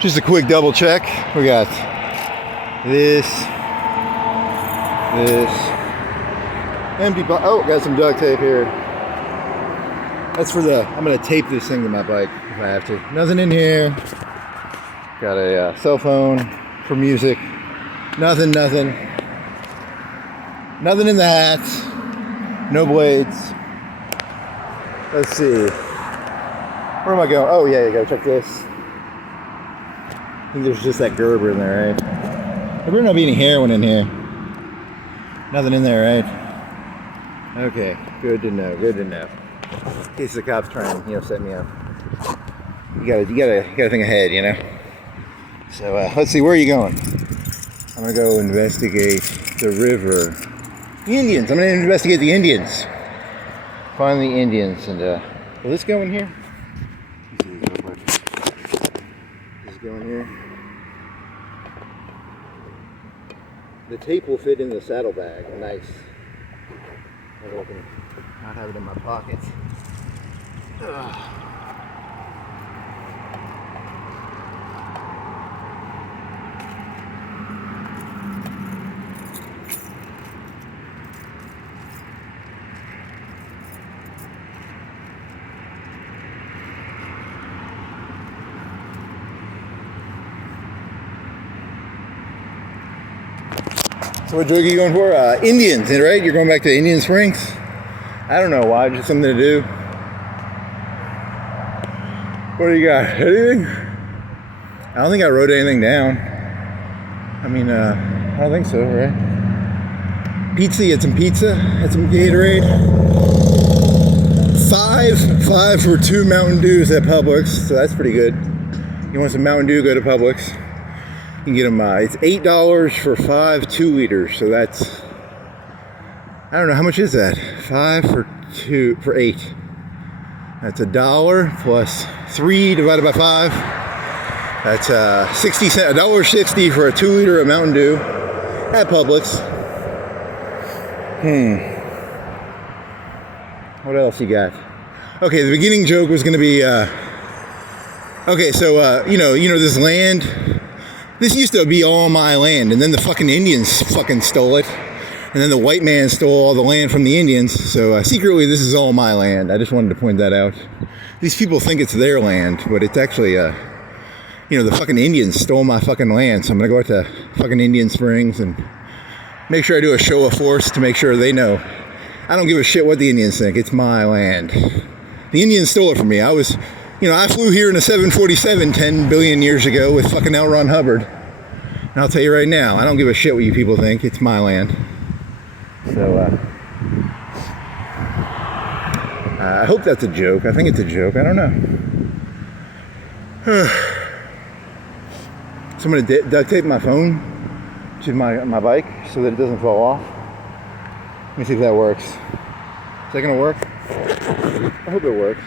Just a quick double check. We got this, empty box. Oh, got some duct tape here. That's for the, I'm gonna tape this thing to my bike if I have to. Nothing in here. Got a cell phone for music. Nothing. Nothing in the hat. No blades. Let's see. Where am I going? Oh yeah, you gotta check this. I think there's just that Gerber in there, right? There better not be any heroin in here. Nothing in there, right? Okay, good to know, good to know. In case the cops try and, set me up. You gotta think ahead, So let's see, where are you going? I'm gonna go investigate the river. The Indians, I'm gonna investigate the Indians. Find the Indians, and will this go in here? Does it go in here? The tape will fit in the saddlebag. Nice. Maybe I can not have it in my pockets. So what drug are you going for? Indians, right? You're going back to Indian Springs? I don't know why, just something to do. What do you got? Anything? I don't think I wrote anything down. I mean, I don't think so, right? Pizza, you had some pizza, had some Gatorade. Five for 2 Mountain Dews at Publix, so that's pretty good. You want some Mountain Dew, go to Publix. You can get them, it's $8 for 5 2-liters, so that's, I don't know, how much is that? 5 for 8. That's $1 plus 3 divided by 5. That's 60 cents, $1.60 for a 2-liter of Mountain Dew at Publix. What else you got? Okay, the beginning joke was gonna be, okay, so, this land, this used to be all my land, and then the fucking Indians fucking stole it. And then the white man stole all the land from the Indians. So secretly, this is all my land. I just wanted to point that out. These people think it's their land, but it's actually, the fucking Indians stole my fucking land. So I'm gonna go out to fucking Indian Springs and make sure I do a show of force to make sure they know. I don't give a shit what the Indians think. It's my land. The Indians stole it from me. I flew here in a 747 10 billion years ago with fucking L. Ron Hubbard. And I'll tell you right now, I don't give a shit what you people think. It's my land. So, I hope that's a joke. I think it's a joke. I don't know. So I'm going to duct tape my phone to my bike so that it doesn't fall off. Let me see if that works. Is that going to work? I hope it works.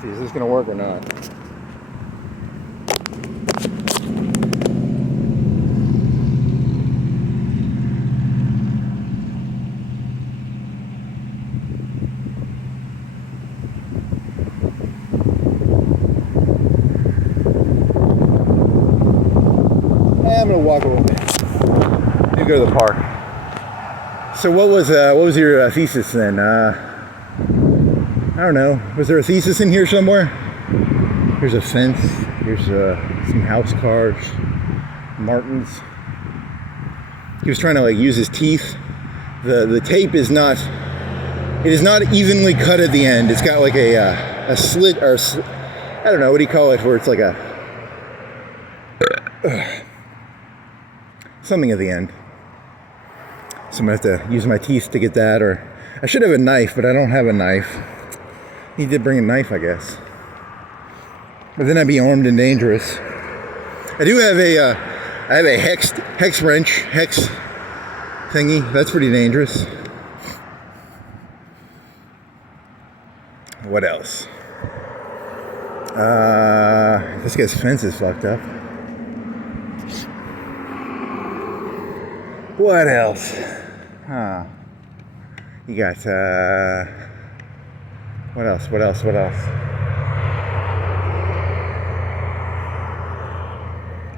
See, is this going to work or not? I'm going to walk a little bit. Maybe go to the park. So what was your thesis then? I don't know. Was there a thesis in here somewhere? Here's a fence. Here's some house cars. Martins. He was trying to use his teeth. The tape is not. It is not evenly cut at the end. It's got a slit or I don't know what do you call it where it's like a something at the end. So I'm gonna have to use my teeth to get that, or I should have a knife, but I don't have a knife. He did bring a knife, I guess. But then I'd be armed and dangerous. I do have a hex wrench thingy. That's pretty dangerous. What else? This guy's fence is fucked up. What else? You got, what else?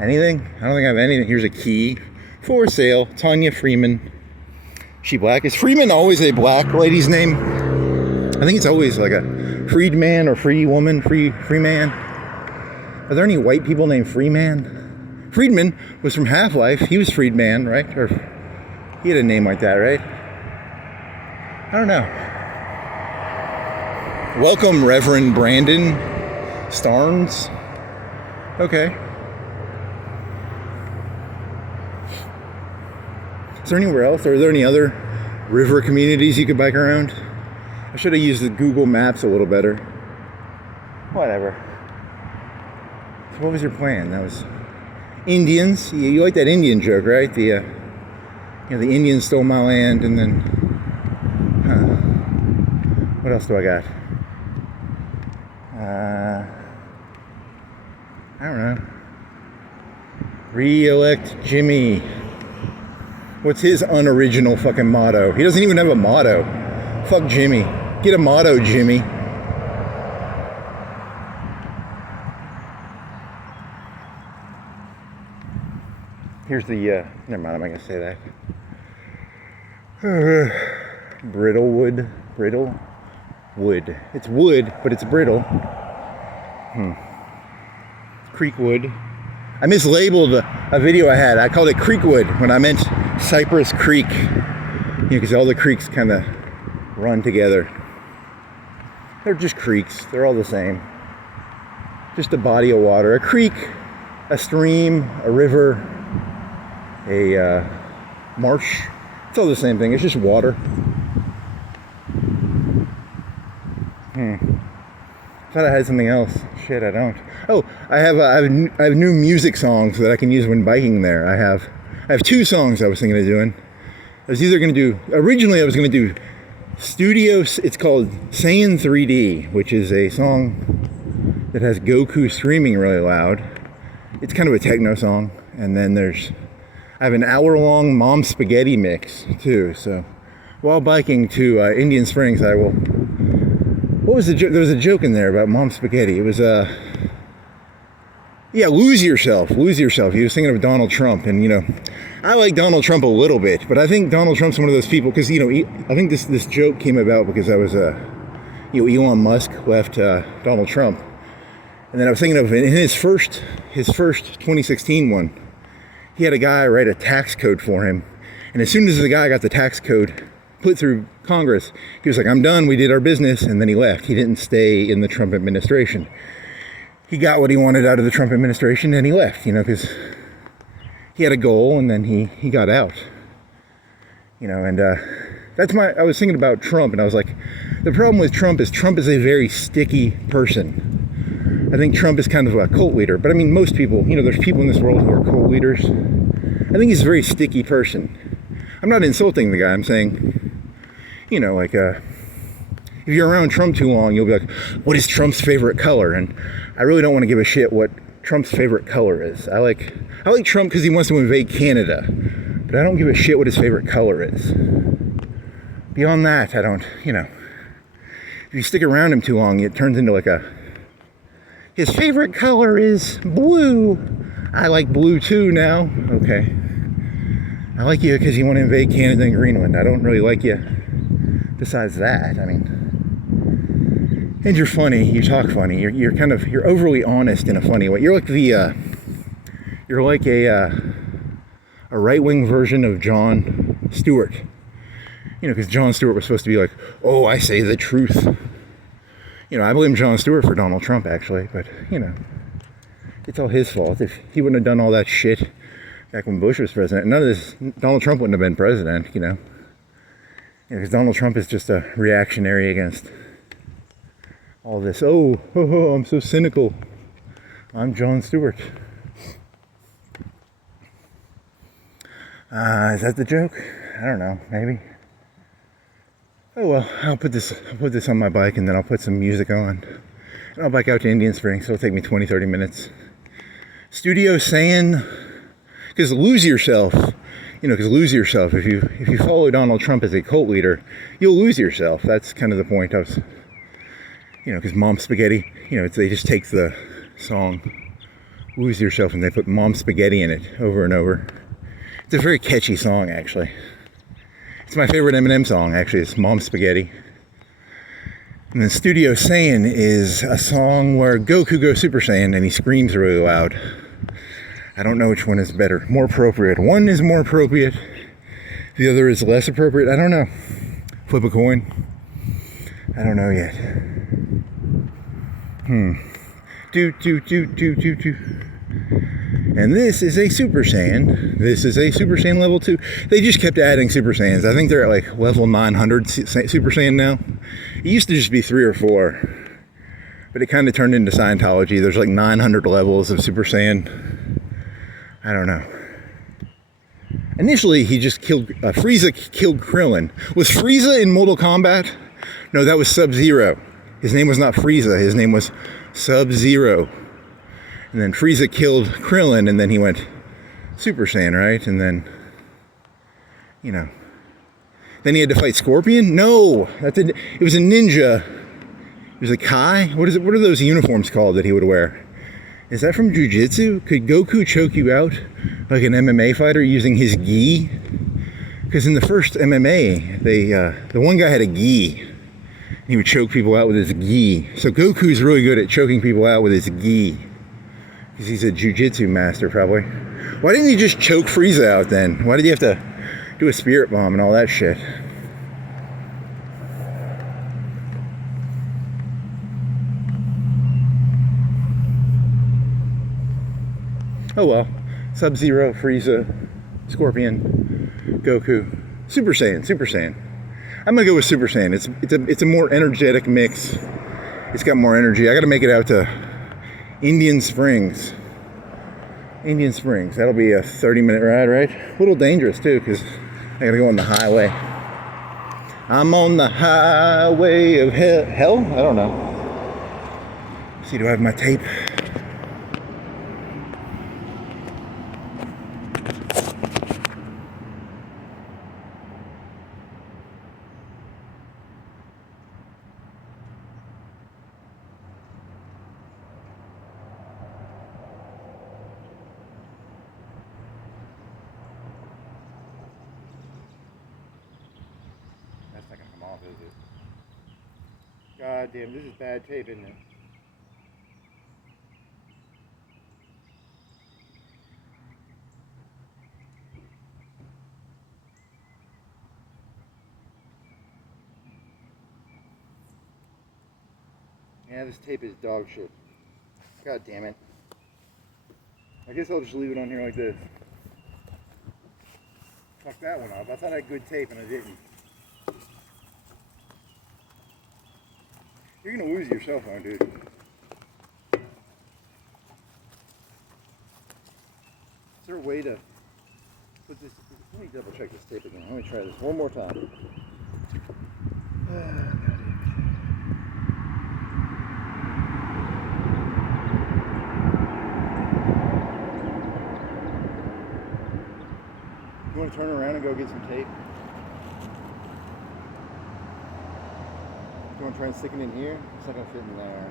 Anything? I don't think I have anything. Here's a key for sale. Tanya Freeman. She black? Is Freeman always a black lady's name? I think it's always like a freedman or free woman, free man. Are there any white people named Freeman? Freeman was from Half-Life. He was Freedman, right? Or he had a name like that, right? I don't know. Welcome, Reverend Brandon Starnes. Okay. Is there anywhere else? Are there any other river communities you could bike around? I should have used the Google Maps a little better. Whatever. So what was your plan? That was Indians. You like that Indian joke, right? The the Indians stole my land, and then what else do I got? I don't know. Re-elect Jimmy. What's his unoriginal fucking motto? He doesn't even have a motto. Fuck Jimmy. Get a motto, Jimmy. Here's the, never mind, I'm not going to say that. Brittle wood. It's wood, but it's brittle. Creek wood. I mislabeled a video I had. I called it Creekwood when I meant Cypress Creek. Because all the creeks kind of run together. They're just creeks. They're all the same. Just a body of water. A creek, a stream, a river, a marsh. It's all the same thing. It's just water. Thought I had something else. Shit, I don't. Oh, I have new music songs that I can use when biking there. I have 2 songs I was thinking of doing. I was either going to do, originally I was going to do it's called Saiyan 3D, which is a song that has Goku screaming really loud. It's kind of a techno song. And then I have an hour-long Mom Spaghetti mix too. So while biking to Indian Springs, I will. What was the joke? There was a joke in there about Mom Spaghetti. It was yeah, lose yourself. He was thinking of Donald Trump, and I like Donald Trump a little bit, but I think Donald Trump's one of those people because I think this joke came about because I was Elon Musk left Donald Trump, and then I was thinking of in his first 2016 one, he had a guy write a tax code for him, and as soon as the guy got the tax code put through Congress, he was like, "I'm done. We did our business," and then he left. He didn't stay in the Trump administration. He got what he wanted out of the Trump administration, and he left. Because he had a goal, and then he got out. And I was thinking about Trump, and I was like, the problem with Trump is a very sticky person. I think Trump is kind of a cult leader, but I mean, most people, there's people in this world who are cult leaders. I think he's a very sticky person. I'm not insulting the guy. I'm saying, if you're around Trump too long, you'll be like, what is Trump's favorite color? And I really don't want to give a shit what Trump's favorite color is. I like Trump because he wants to invade Canada, but I don't give a shit what his favorite color is. Beyond that, I don't, if you stick around him too long, it turns into his favorite color is blue. I like blue too now. Okay. I like you because you want to invade Canada and Greenland. I don't really like you besides that. I mean, and you're funny. You talk funny. You're overly honest in a funny way. You're like a right-wing version of Jon Stewart. Because Jon Stewart was supposed to be like, oh, I say the truth. I blame Jon Stewart for Donald Trump, actually, but, it's all his fault. If he wouldn't have done all that shit back when Bush was president, Donald Trump wouldn't have been president, because Donald Trump is just a reactionary against all this. Oh, I'm so cynical. I'm Jon Stewart. Is that the joke? I don't know, maybe. Oh well, I'll put this on my bike, and then I'll put some music on. And I'll bike out to Indian Springs, so it'll take me 20-30 minutes. Studio saying, because lose yourself You know, because lose yourself. If you follow Donald Trump as a cult leader, you'll lose yourself. That's kind of the point. You know, because Mom Spaghetti, you know, they just take the song Lose Yourself and they put Mom Spaghetti in it over and over. It's a very catchy song, actually. It's my favorite Eminem song, actually. It's Mom Spaghetti. And then Studio Saiyan is a song where Goku goes Super Saiyan and he screams really loud. I don't know which one is better, more appropriate. One is more appropriate, the other is less appropriate. I don't know. Flip a coin. I don't know yet. Do. And this is a Super Saiyan. This is a Super Saiyan level 2. They just kept adding Super Saiyans. I think they're at like level 900 Super Saiyan now. It used to just be 3 or 4. But it kind of turned into Scientology. There's like 900 levels of Super Saiyan. I don't know. Initially, he just killed... Frieza killed Krillin. Was Frieza in Mortal Kombat? No, that was Sub-Zero. His name was not Frieza. His name was Sub-Zero. And then Frieza killed Krillin, and then he went Super Saiyan, right? And then, you know... Then he had to fight Scorpion? No! It was a ninja. It was a Kai? What are those uniforms called that he would wear? Is that from Jiu-Jitsu? Could Goku choke you out like an MMA fighter using his gi? Because in the first MMA, the one guy had a gi. He would choke people out with his gi. So Goku's really good at choking people out with his gi. Because he's a Jiu-Jitsu master, probably. Why didn't he just choke Frieza out then? Why did he have to do a spirit bomb and all that shit? Oh well. Sub-Zero, Frieza, Scorpion, Goku, Super Saiyan. I'm gonna go with Super Saiyan. It's a more energetic mix. It's got more energy. I gotta make it out to Indian Springs. That'll be a 30-minute ride, right? A little dangerous too, because I gotta go on the highway. I'm on the highway of hell? I don't know. See, do I have my tape? That's not gonna come off, is it? God damn, this is bad tape, isn't it? Yeah, this tape is dog shit. God damn it. I guess I'll just leave it on here like this. Fuck that one off. I thought I had good tape and I didn't. You're gonna lose your cell phone, dude. Is there a way to put this... Let me double check this tape again. Let me try this one more time. You want to turn around and go get some tape? You want to try and stick it in here? It's not going to fit in there.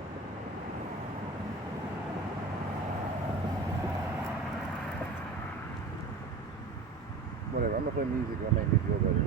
Whatever, I'm going to play music that'll make me feel better.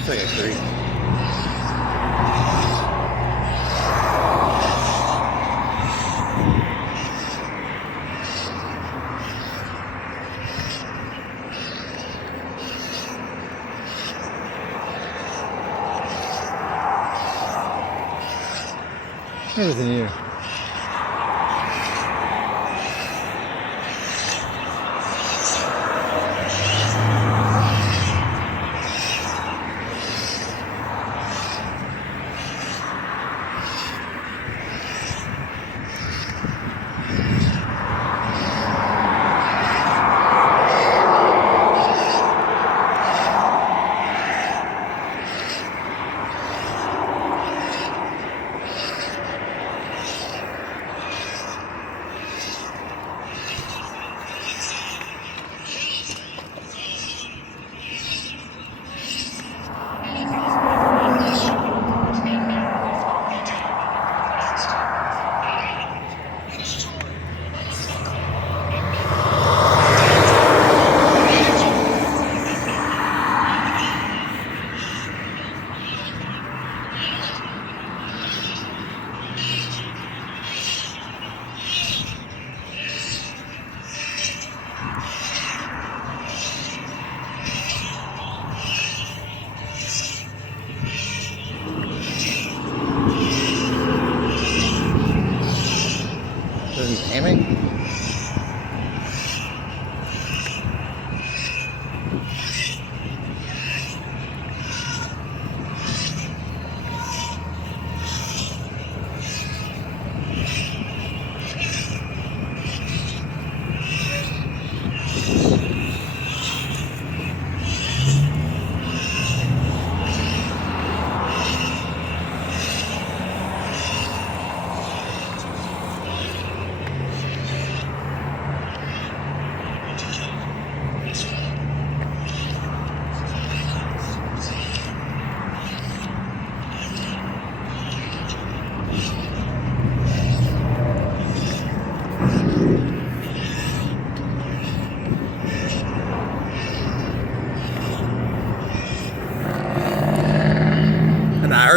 It's like a creek. Everything here. Aiming?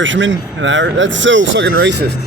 Irishman? That's so fucking racist.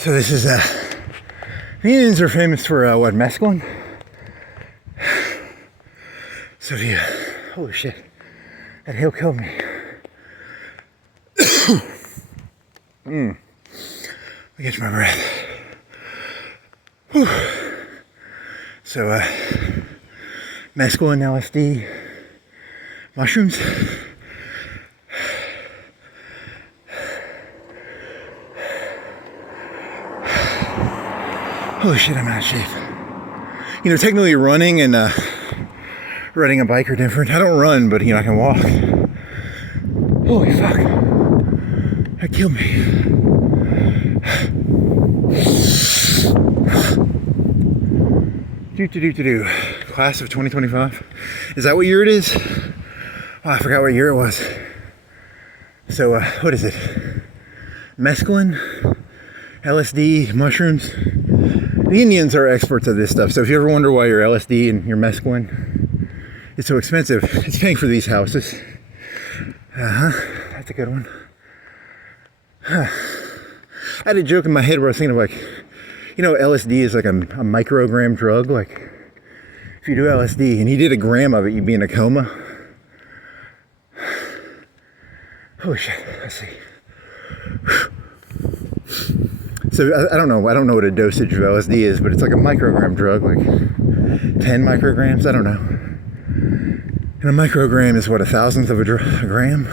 So this is, the Indians are famous for, what, mescaline? So if you, holy shit, that hill killed me. I catch my breath. Whew. So, mescaline, LSD, mushrooms. Holy shit, I'm out of shape. You know, technically running and riding a bike are different. I don't run, but you know, I can walk. Holy fuck. That killed me. Do. Class of 2025. Is that what year it is? Oh, I forgot what year it was. So, what is it? Mescaline, LSD, mushrooms. The Indians are experts at this stuff. So if you ever wonder why your LSD and your mescaline is so expensive, it's paying for these houses. That's a good one. I had a joke in my head where I was thinking of like, you know, LSD is like a microgram drug. Like, if you do LSD and you did a gram of it, you'd be in a coma. Oh shit, let's see. So I don't know what a dosage of LSD is, but it's like a microgram drug, like 10 micrograms, I don't know. And a microgram is what, 1,000th of a gram?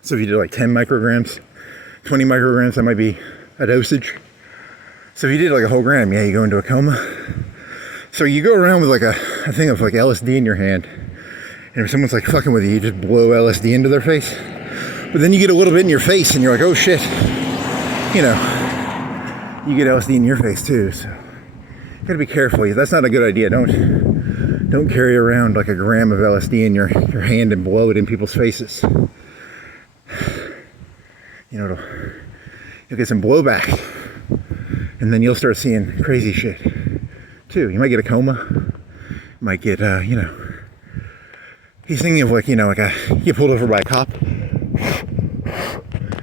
So if you do like 10 micrograms, 20 micrograms, that might be a dosage. So if you did like a whole gram, yeah, you go into a coma. So you go around with like a thing of like LSD in your hand, and if someone's like fucking with you, you just blow LSD into their face. But then you get a little bit in your face and you're like, oh shit. You know, you get LSD in your face too, so you gotta be careful. That's not a good idea. Don't carry around like a gram of LSD in your hand and blow it in people's faces. You know, you'll get some blowback, and then you'll start seeing crazy shit too. You might get a coma. You might get, you know, he's thinking of like, you know, like you get pulled over by a cop.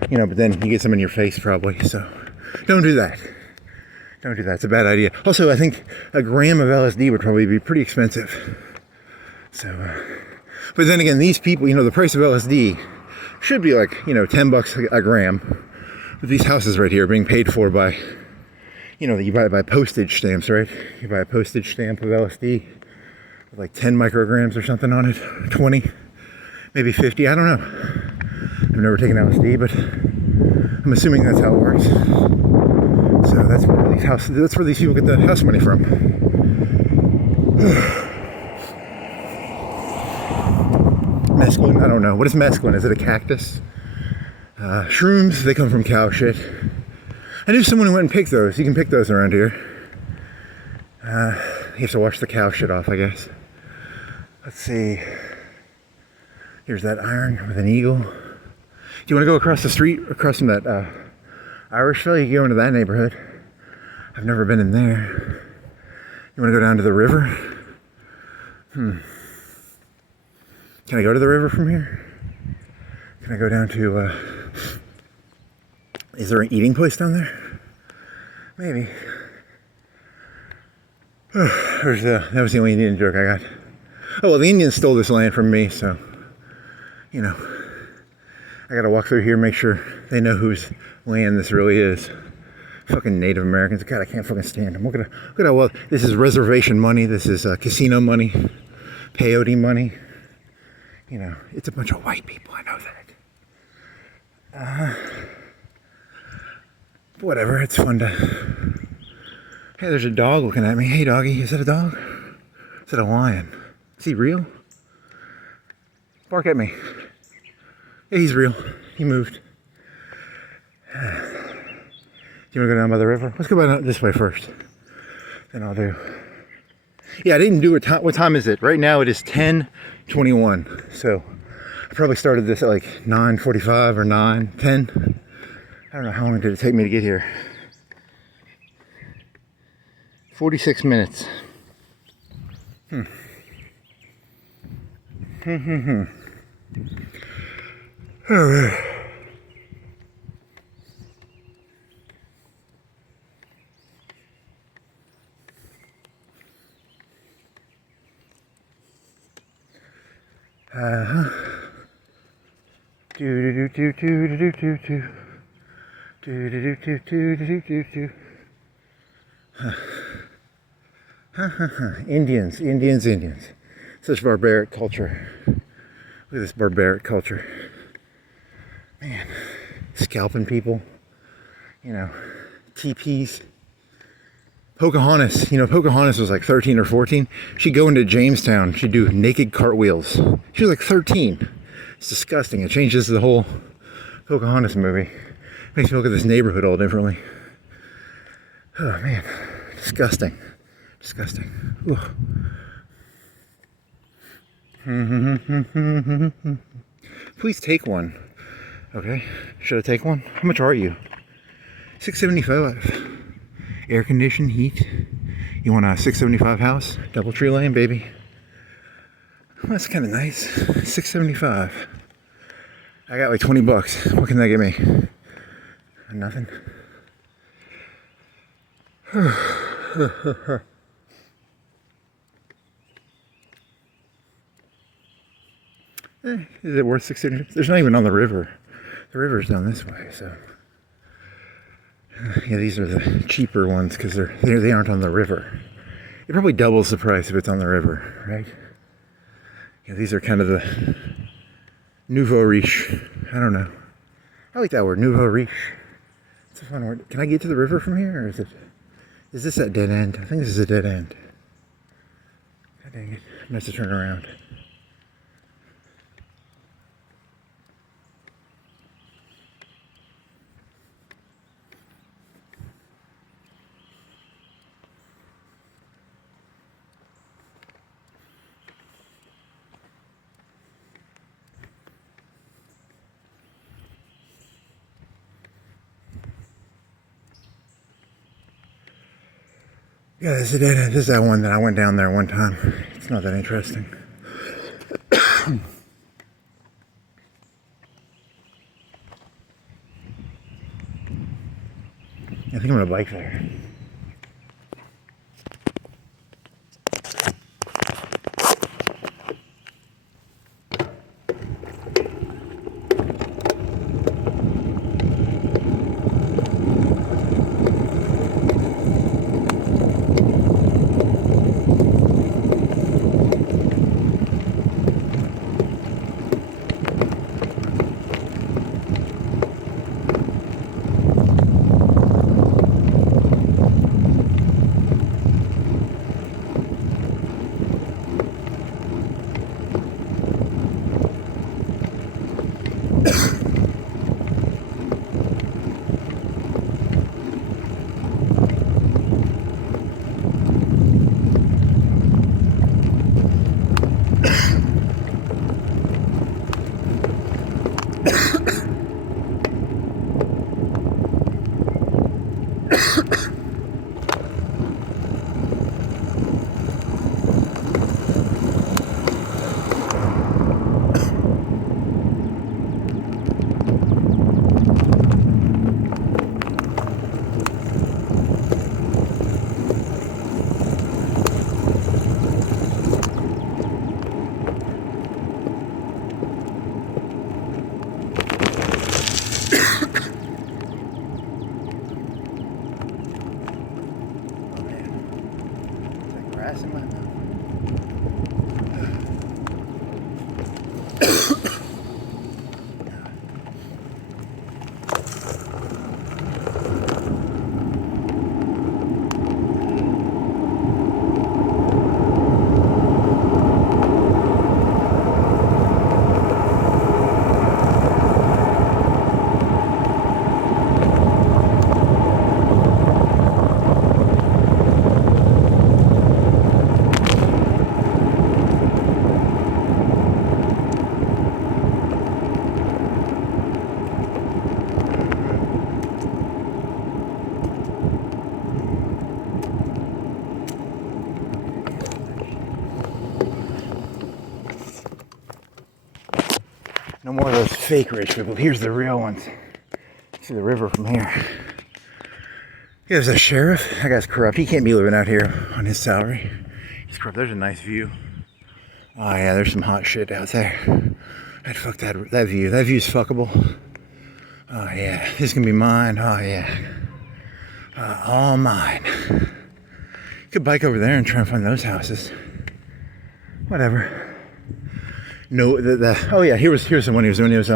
You know, but then you get some in your face probably, so don't do that. Don't do that, it's a bad idea. Also, I think a gram of LSD would probably be pretty expensive. So, but then again, these people, you know, the price of LSD should be like, you know, $10 a gram. But these houses right here are being paid for by, you know, you buy it by postage stamps, right? You buy a postage stamp of LSD with like 10 micrograms or something on it, 20, maybe 50, I don't know. I've never taken LSD, but I'm assuming that's how it works. So that's where these people get the house money from. Mescaline, I don't know. What is mescaline? Is it a cactus? Shrooms, they come from cow shit. I knew someone who went and picked those. You can pick those around here. You have to wash the cow shit off, I guess. Let's see. Here's that iron with an eagle. Do you want to go across the street, across from that Irish fella? You can go into that neighborhood. I've never been in there. You want to go down to the river? Can I go to the river from here? Can I go down to, is there an eating place down there? Maybe. That was the only Indian joke I got. Oh, well, the Indians stole this land from me, so, you know. I gotta walk through here, make sure they know whose land this really is. Fucking Native Americans. God, I can't fucking stand them. Look at how well, this is reservation money. This is casino money, peyote money. You know, it's a bunch of white people. I know that. Whatever. It's fun to. Hey, there's a dog looking at me. Hey, doggy. Is that a dog? Is that a lion? Is he real? Bark at me. Yeah, he's real. He moved. Do you want to go down by the river? Let's go by this way first. Then I'll do. Yeah, I didn't do it. What time is it? Right now it is 10:21. So I probably started this at like 9:45 or 9:10. I don't know how long did it take me to get here. 46 minutes. All right. Indians, Indians, Indians. Such barbaric culture. Look at this barbaric culture. Man, scalping people, you know, teepees. Pocahontas, you know, Pocahontas was like 13 or 14. She'd go into Jamestown, she'd do naked cartwheels. She was like 13. It's disgusting. It changes the whole Pocahontas movie. Makes me look at this neighborhood all differently. Oh man, disgusting. Disgusting. Please take one. Okay, should I take one? How much are you? $6.75. Air conditioned, heat. You want a $6.75 house? Double tree lane, baby. Well, that's kind of nice. $6.75. I got like 20 bucks. What can that get me? Nothing. Is it worth $6.75? There's not even on the river. The river's down this way, so. Yeah, these are the cheaper ones because they aren't on the river. It probably doubles the price if it's on the river, right? Yeah, these are kind of the nouveau riche. I don't know. I like that word, nouveau riche. It's a fun word. Can I get to the river from here, or is this that dead end? I think this is a dead end. God dang it! I'm gonna have to turn around. Yeah, this is a dead end. This is that one that I went down there one time. It's not that interesting. I think I'm gonna bike there. No more of those fake rich people. Here's the real ones. See the river from here. Here's a sheriff. That guy's corrupt. He can't be living out here on his salary. He's corrupt. There's a nice view. Oh yeah, there's some hot shit out there. I'd fuck that view. That view's fuckable. Oh yeah, this can be mine. Oh yeah, all mine. Could bike over there and try and find those houses. Whatever. No, oh yeah, here's the one he was doing. He was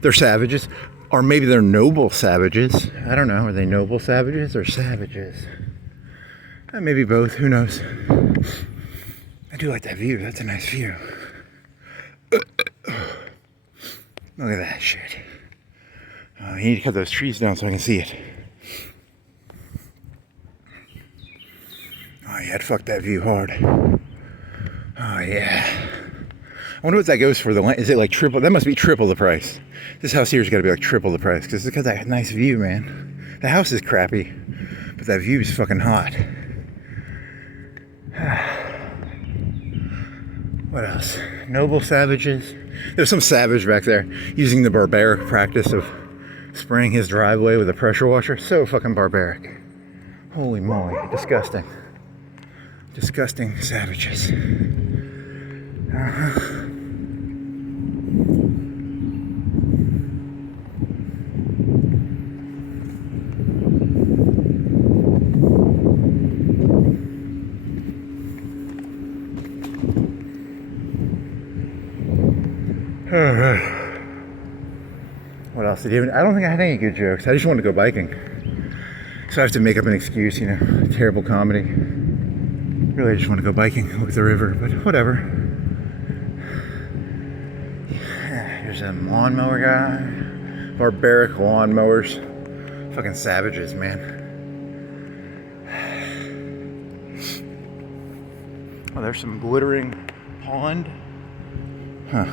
they're savages, or maybe they're noble savages. I don't know. Are they noble savages or savages? Maybe both. Who knows? I do like that view. That's a nice view. Look at that shit. You need to cut those trees down so I can see it. Oh yeah, I'd fuck that view hard. Oh yeah. I wonder what that goes for. The land, is it like triple? That must be triple the price. This house here's got to be like triple the price because it's got that nice view, man. The house is crappy, but that view is fucking hot. What else? Noble savages. There's some savage back there using the barbaric practice of spraying his driveway with a pressure washer. So fucking barbaric. Holy moly. Disgusting. Disgusting savages. What else did he have? I don't think I had any good jokes. I just wanted to go biking. So I have to make up an excuse, you know, terrible comedy. Really, I just want to go biking, look at the river, but whatever. Here's a lawnmower guy. Barbaric lawnmowers. Fucking savages, man. Oh, there's some glittering pond. Huh.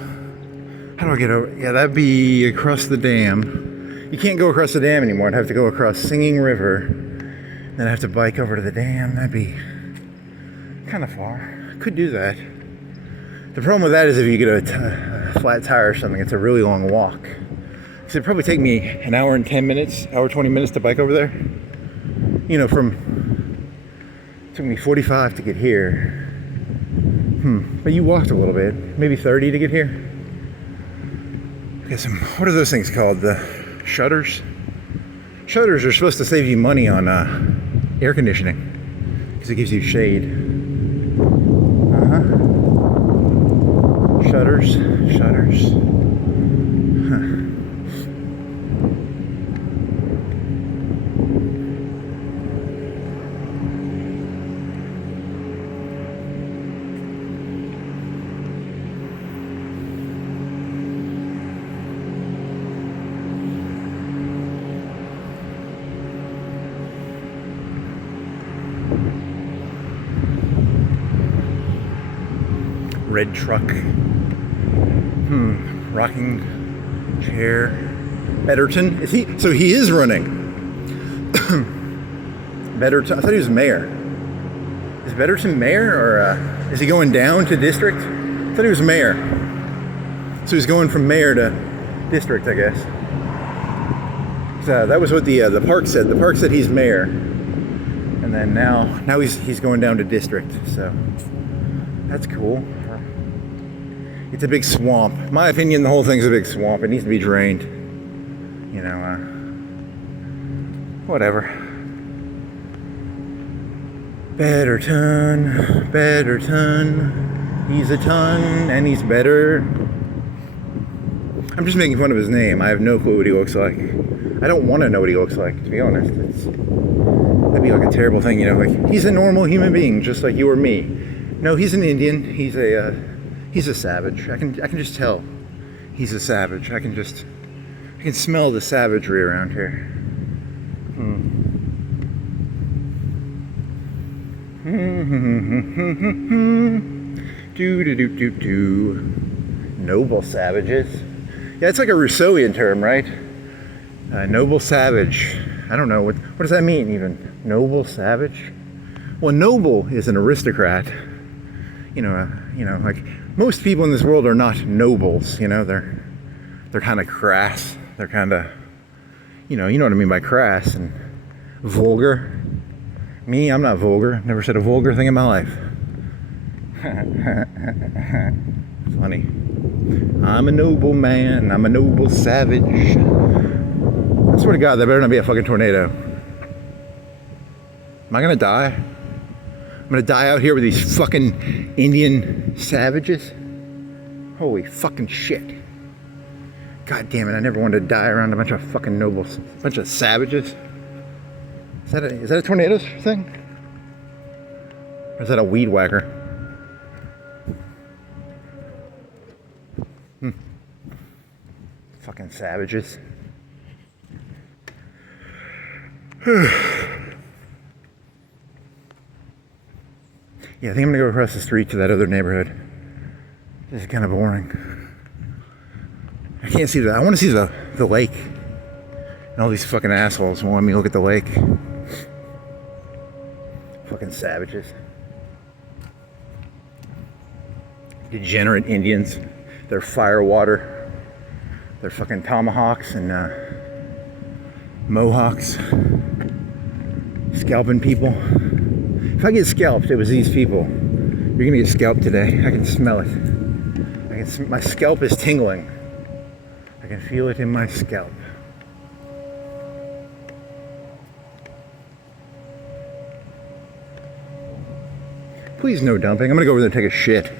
How do I get over? Yeah, that'd be across the dam. You can't go across the dam anymore. I'd have to go across Singing River. Then I have to bike over to the dam. That'd be kind of far. I could do that. The problem with that is if you get a flat tire or something, it's a really long walk. So it'd probably take me an hour and 10 minutes, hour 20 minutes to bike over there. You know, took me 45 to get here. But you walked a little bit, maybe 30 to get here. What are those things called? The shutters? Shutters are supposed to save you money on air conditioning because it gives you shade. Shutters. Red truck. Rocking chair. Betterton. Is he? So he is running. Betterton. I thought he was mayor. Is Betterton mayor, or is he going down to district? I thought he was mayor. So he's going from mayor to district, I guess. So that was what the park said. The park said he's mayor, and then now he's going down to district. So that's cool. It's a big swamp. In my opinion, the whole thing's a big swamp. It needs to be drained. You know, whatever. Betterton. He's a ton, and he's better. I'm just making fun of his name. I have no clue what he looks like. I don't want to know what he looks like, to be honest. That'd be like a terrible thing, you know. Like, he's a normal human being, just like you or me. No, he's an Indian. He's a savage. I can just tell he's a savage. I can smell the savagery around here. Noble savages. Yeah, it's like a Rousseauian term, right? Noble savage. I don't know what does that mean even? Noble savage. Well, noble is an aristocrat. You know, like most people in this world are not nobles. You know, they're kind of crass. They're kind of, you know what I mean by crass and vulgar. Me, I'm not vulgar. Never said a vulgar thing in my life. Funny. I'm a noble man. I'm a noble savage. swear to God, there better not be a fucking tornado. Am I gonna die? I'm gonna die out here with these fucking Indian savages? Holy fucking shit. God damn it, I never wanted to die around a bunch of fucking nobles, a bunch of savages. Is that a tornado thing? Or is that a weed whacker? Fucking savages. Yeah, I think I'm gonna go across the street to that other neighborhood. This is kind of boring. I can't see that. I want to see the lake. And all these fucking assholes want me to look at the lake. Fucking savages. Degenerate Indians. Their fire water. Their fucking tomahawks and mohawks. Scalping people. If I get scalped, it was these people. You're gonna get scalped today. I can smell it. My scalp is tingling. I can feel it in my scalp. Please no dumping. I'm gonna go over there and take a shit.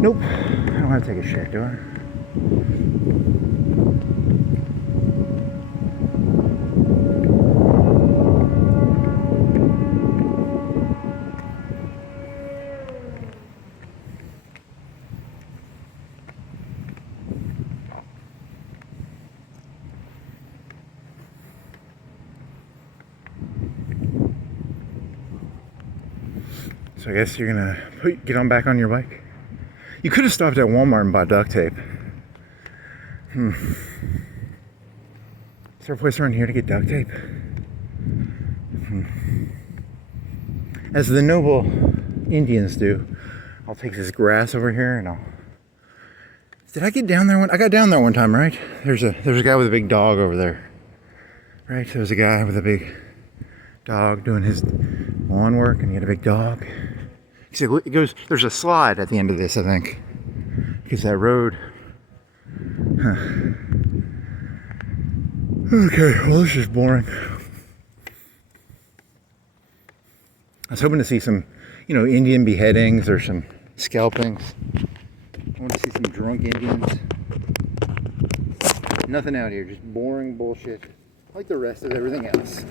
Nope. I don't have to take a shit, do I? So I guess you're gonna get on back on your bike. You could have stopped at Walmart and bought duct tape. Is there a place around here to get duct tape? As the noble Indians do, I'll take this grass over here and Did I get down there I got down there one time, right? There's a guy with a big dog over there. Right? There's a guy with a big dog doing his lawn work, and he had a big dog. It goes. There's a slide at the end of this, I think, because that road. Huh. Okay, well, this is boring. I was hoping to see some, Indian beheadings or some scalpings. I want to see some drunk Indians. Nothing out here, just boring bullshit, like the rest of everything else.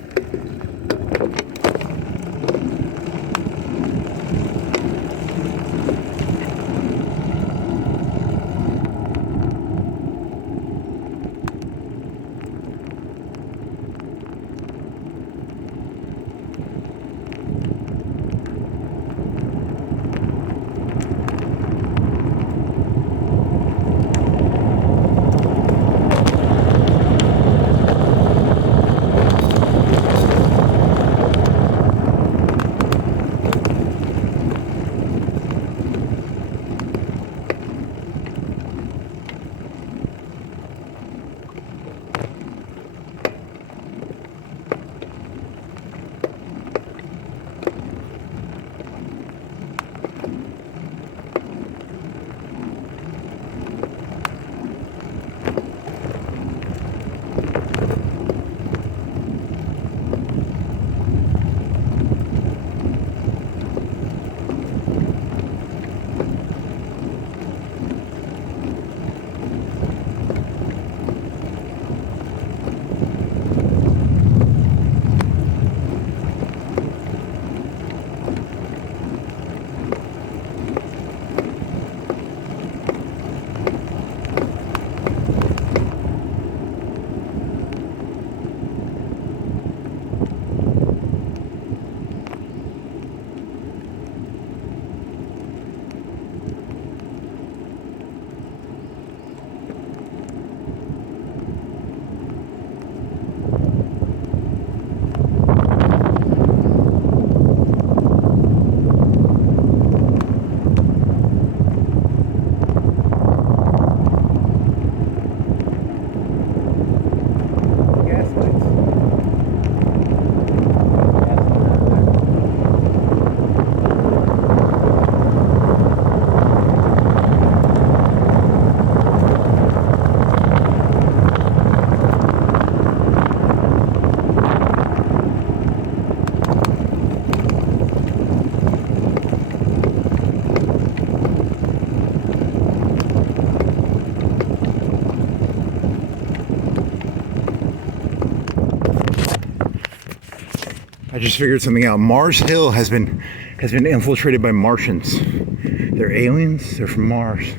I just figured something out. Mars Hill has been infiltrated by Martians. They're aliens. They're from Mars.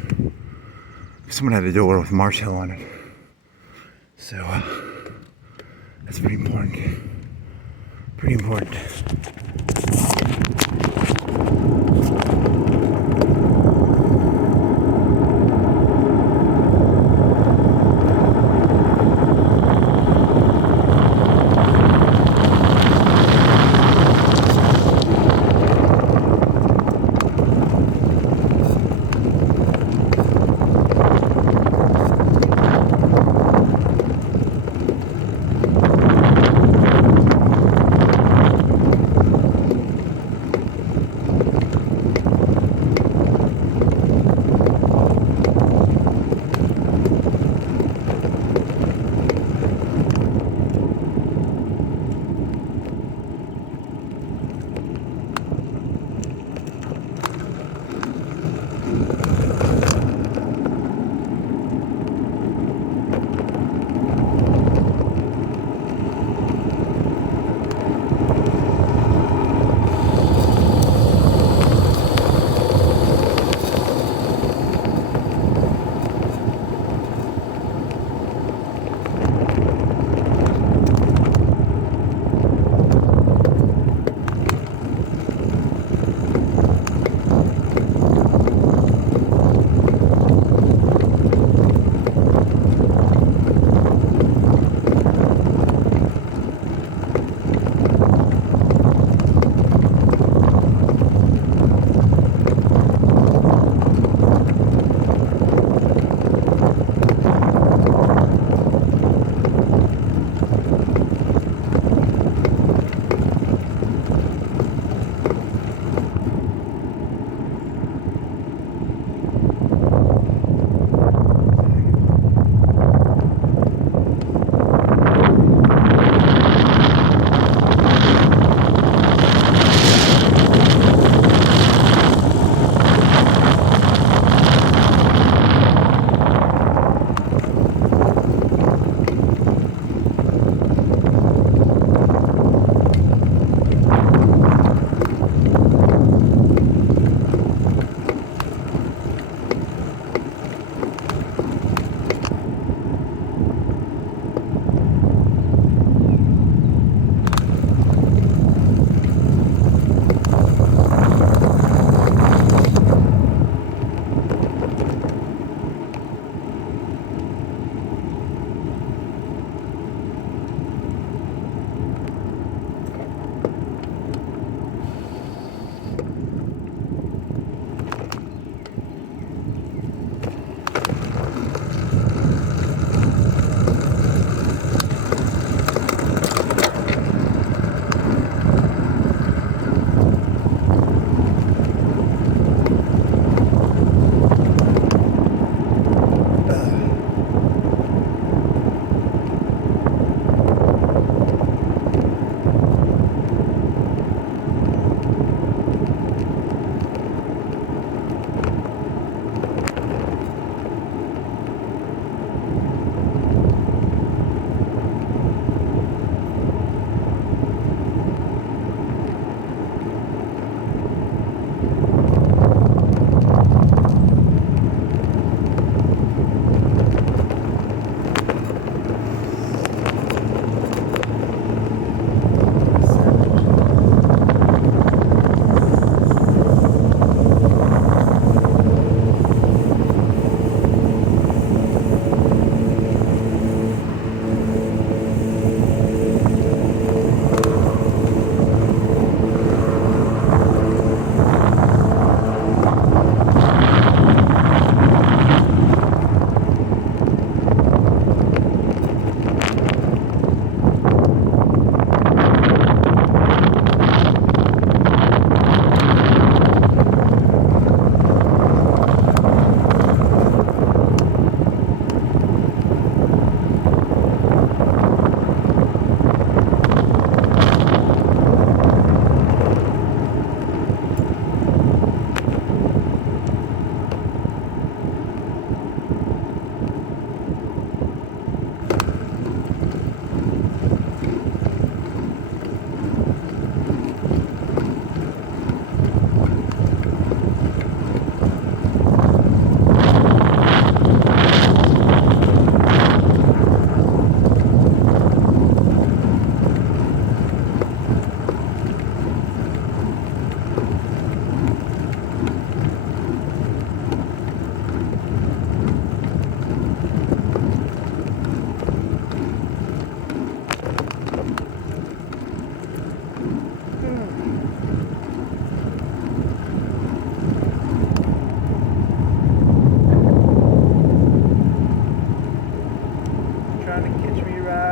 Someone had a door with Mars Hill on it. So that's pretty important. Pretty important.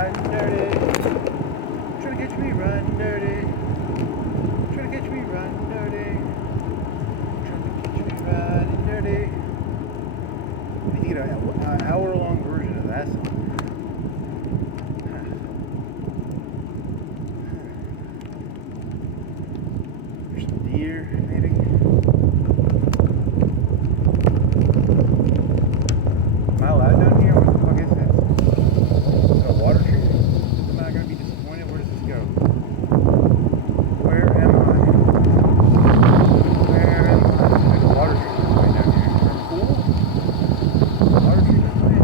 riding dirty. Trying to catch me riding dirty. Trying to catch me riding dirty. Trying to catch me riding dirty. We need an hour-long version of that song. There's some deer, maybe. Am I allowed down here? What the fuck is this? Is it a water treatment? Am I going to be disappointed? Where does this go? Where am I? Where am I? There's a water treatment right down here. Is there a pool? Water treatment plant?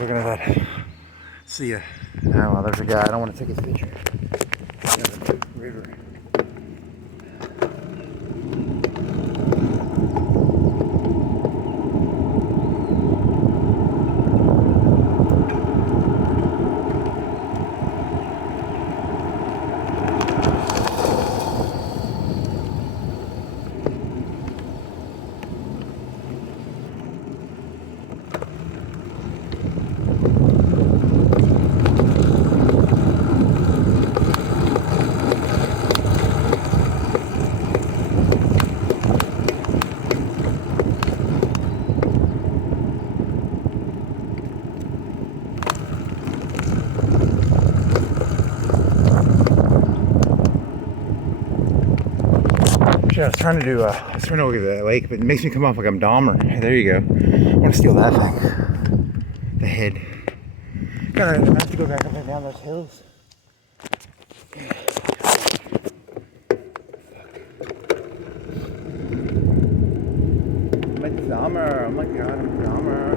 Looking at that. See ya. Oh, well, there's a guy. I don't want to take his picture. River. I was trying to do, I was trying to look at the lake, but it makes me come off like I'm Dahmer. There you go. I want to steal that thing. The head. I have to go back up and down those hills. I'm like Dahmer. Oh my god, I'm Dahmer.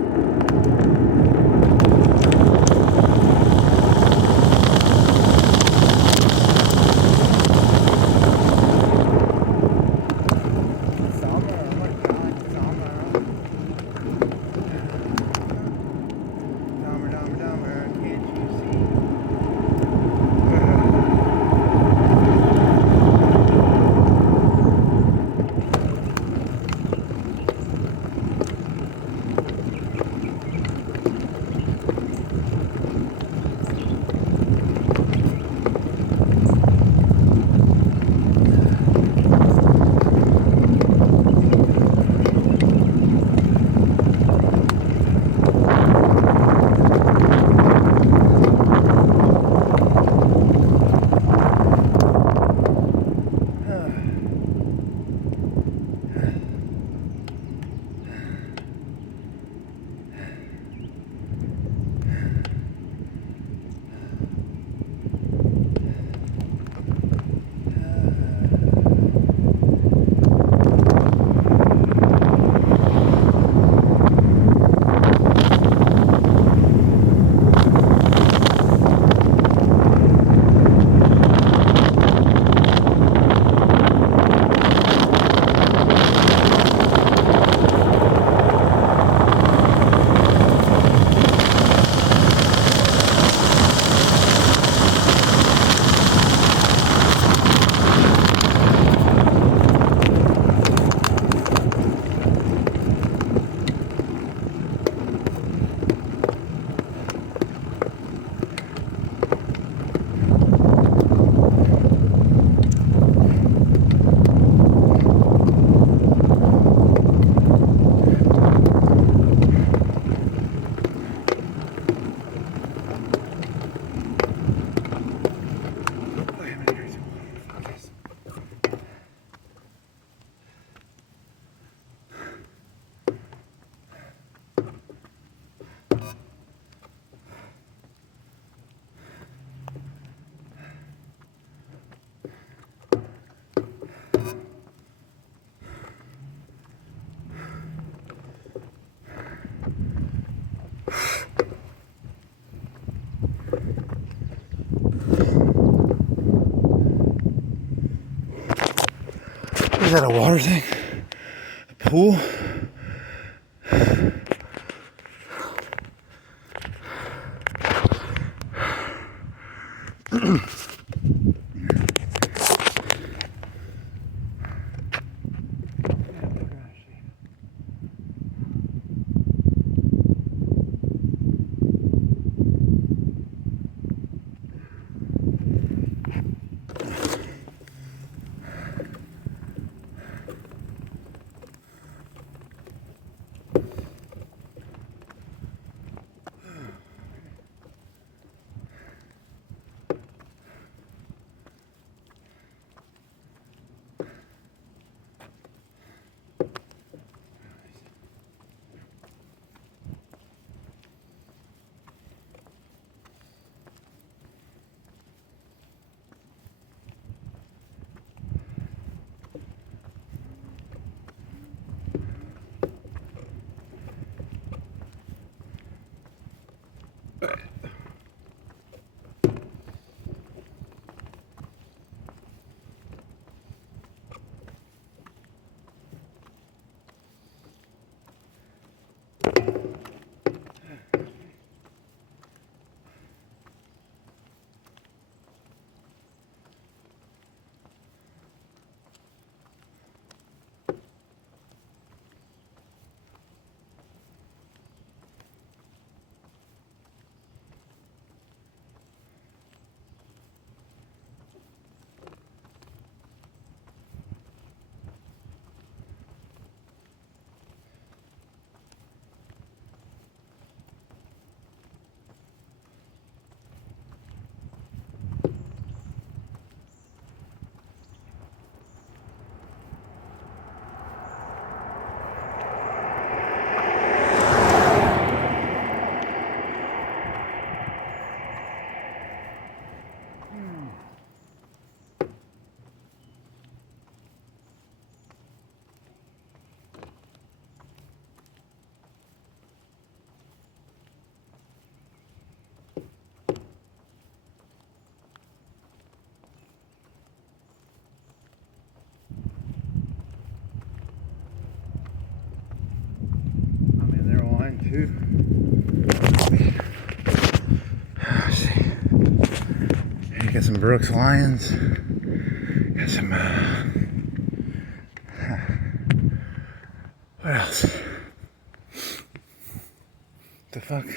that a water thing? A pool? Too. Let's see. You got some Brooks Lions. Got some. What else? The fuck?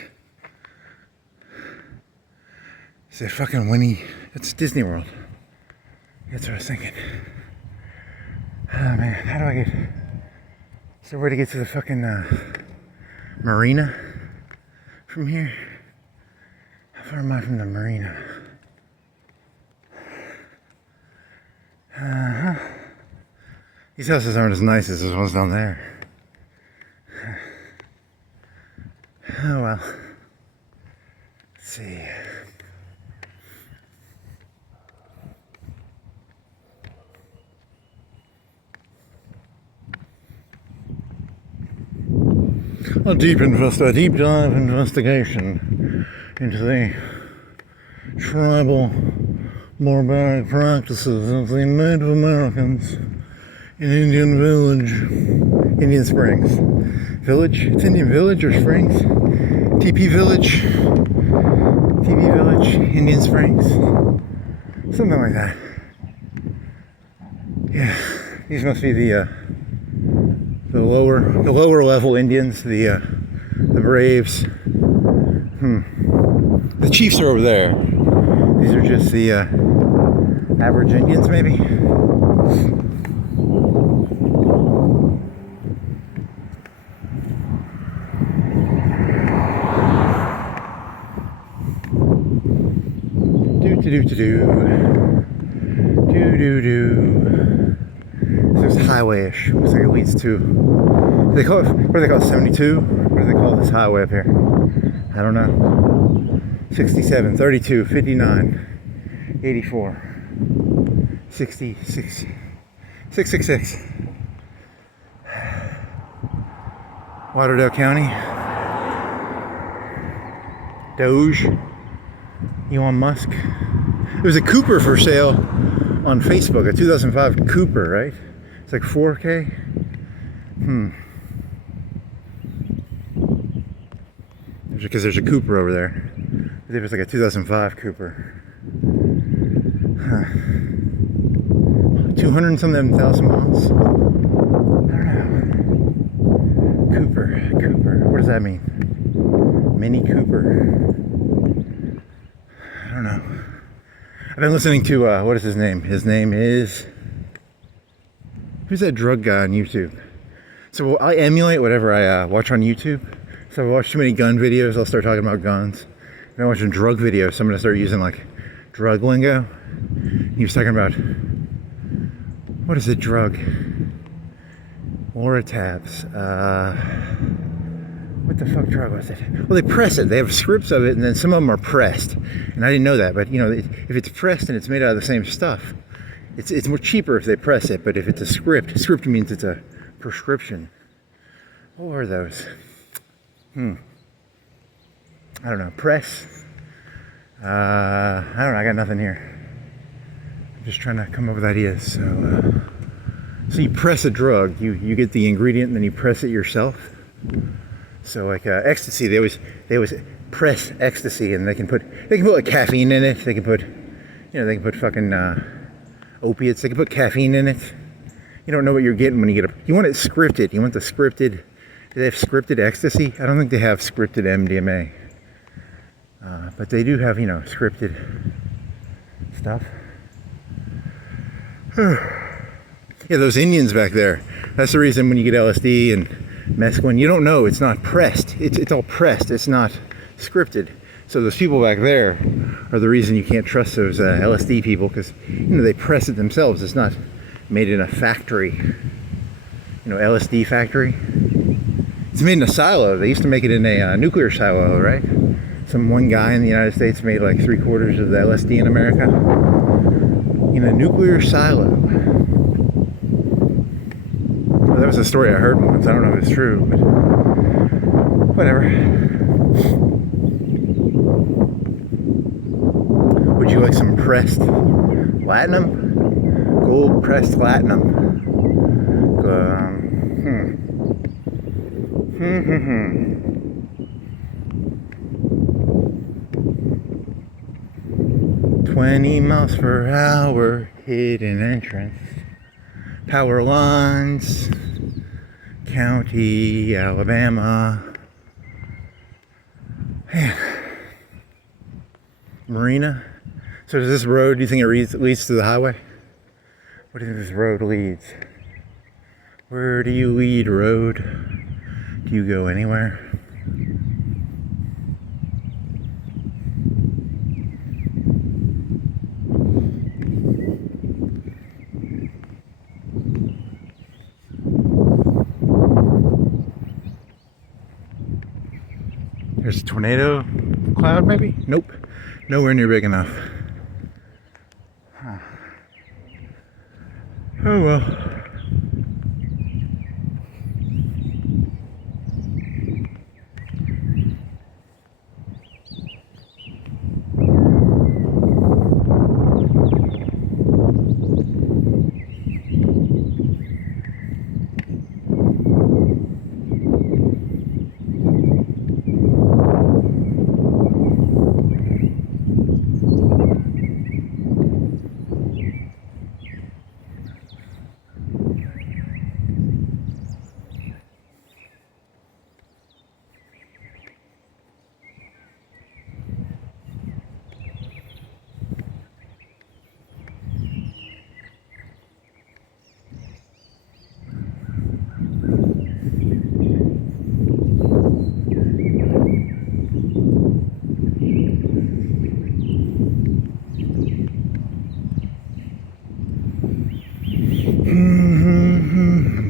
Is it fucking Winnie? It's Disney World. That's what I was thinking. Oh man, how do I get? Is there a way to get to the fucking marina from here? How far am I from the marina? These houses aren't as nice as those ones down there. Oh well. Let's see. A deep dive investigation into the tribal barbaric practices of the Native Americans in Indian Village, Indian Springs. Village? It's Indian Village or Springs? TP Village, Indian Springs, something like that. Yeah, these must be the lower level Indians, the braves. The chiefs are over there. These are just the average Indians, maybe. So it's highway-ish. Looks like it leads to. What do they call it? 72? What do they call this highway up here? I don't know. 67, 32, 59, 84, 66, 666. Lauderdale County. Doge. Elon Musk. There was a Cooper for sale on Facebook, a 2005 Cooper, right? It's like 4K. Because there's a Cooper over there. I think it's like a 2005 Cooper. 200 and something thousand miles. I don't know. Cooper. What does that mean? Mini Cooper. I don't know. I've been listening to, what is his name? His name is... Who's that drug guy on YouTube? So I emulate whatever I watch on YouTube. So if I watch too many gun videos, I'll start talking about guns. If I watch some drug videos, so I'm gonna start using like drug lingo. He was talking about, what is a drug? Loratabs. What the fuck drug was it? Well, they press it. They have scripts of it, and then some of them are pressed. And I didn't know that, but you know, if it's pressed and it's made out of the same stuff, it's more cheaper if they press it. But if it's a script means it's a prescription. What were those? I don't know. Press. I don't know. I got nothing here. I'm just trying to come up with ideas. So you press a drug. You get the ingredient, and then you press it yourself. So like ecstasy, they always press ecstasy, and they can put like caffeine in it. They can put fucking opiates. They can put caffeine in it. You don't know what you're getting when you get you want it scripted. You want the scripted. Do they have scripted ecstasy? I don't think they have scripted MDMA. But they do have, scripted stuff. Yeah, those Indians back there. That's the reason when you get LSD and mescaline, you don't know. It's not pressed. It's all pressed. It's not scripted. So those people back there are the reason you can't trust those LSD people, because they press it themselves. It's not made in a factory. LSD factory. It's made in a silo. They used to make it in a nuclear silo, right? One guy in the United States made like 3/4 of the LSD in America in a nuclear silo. Well, that was a story I heard once. I don't know if it's true, but whatever. Would you like some pressed platinum? Gold pressed platinum. 20 miles per hour, hidden entrance, power lines, County, Alabama. Man. Marina. So does this road, do you think it leads to the highway? Where do you think this road leads? Where do you lead, road? Do you go anywhere? There's a tornado cloud, maybe? Nope. Nowhere near big enough. Huh. Oh well.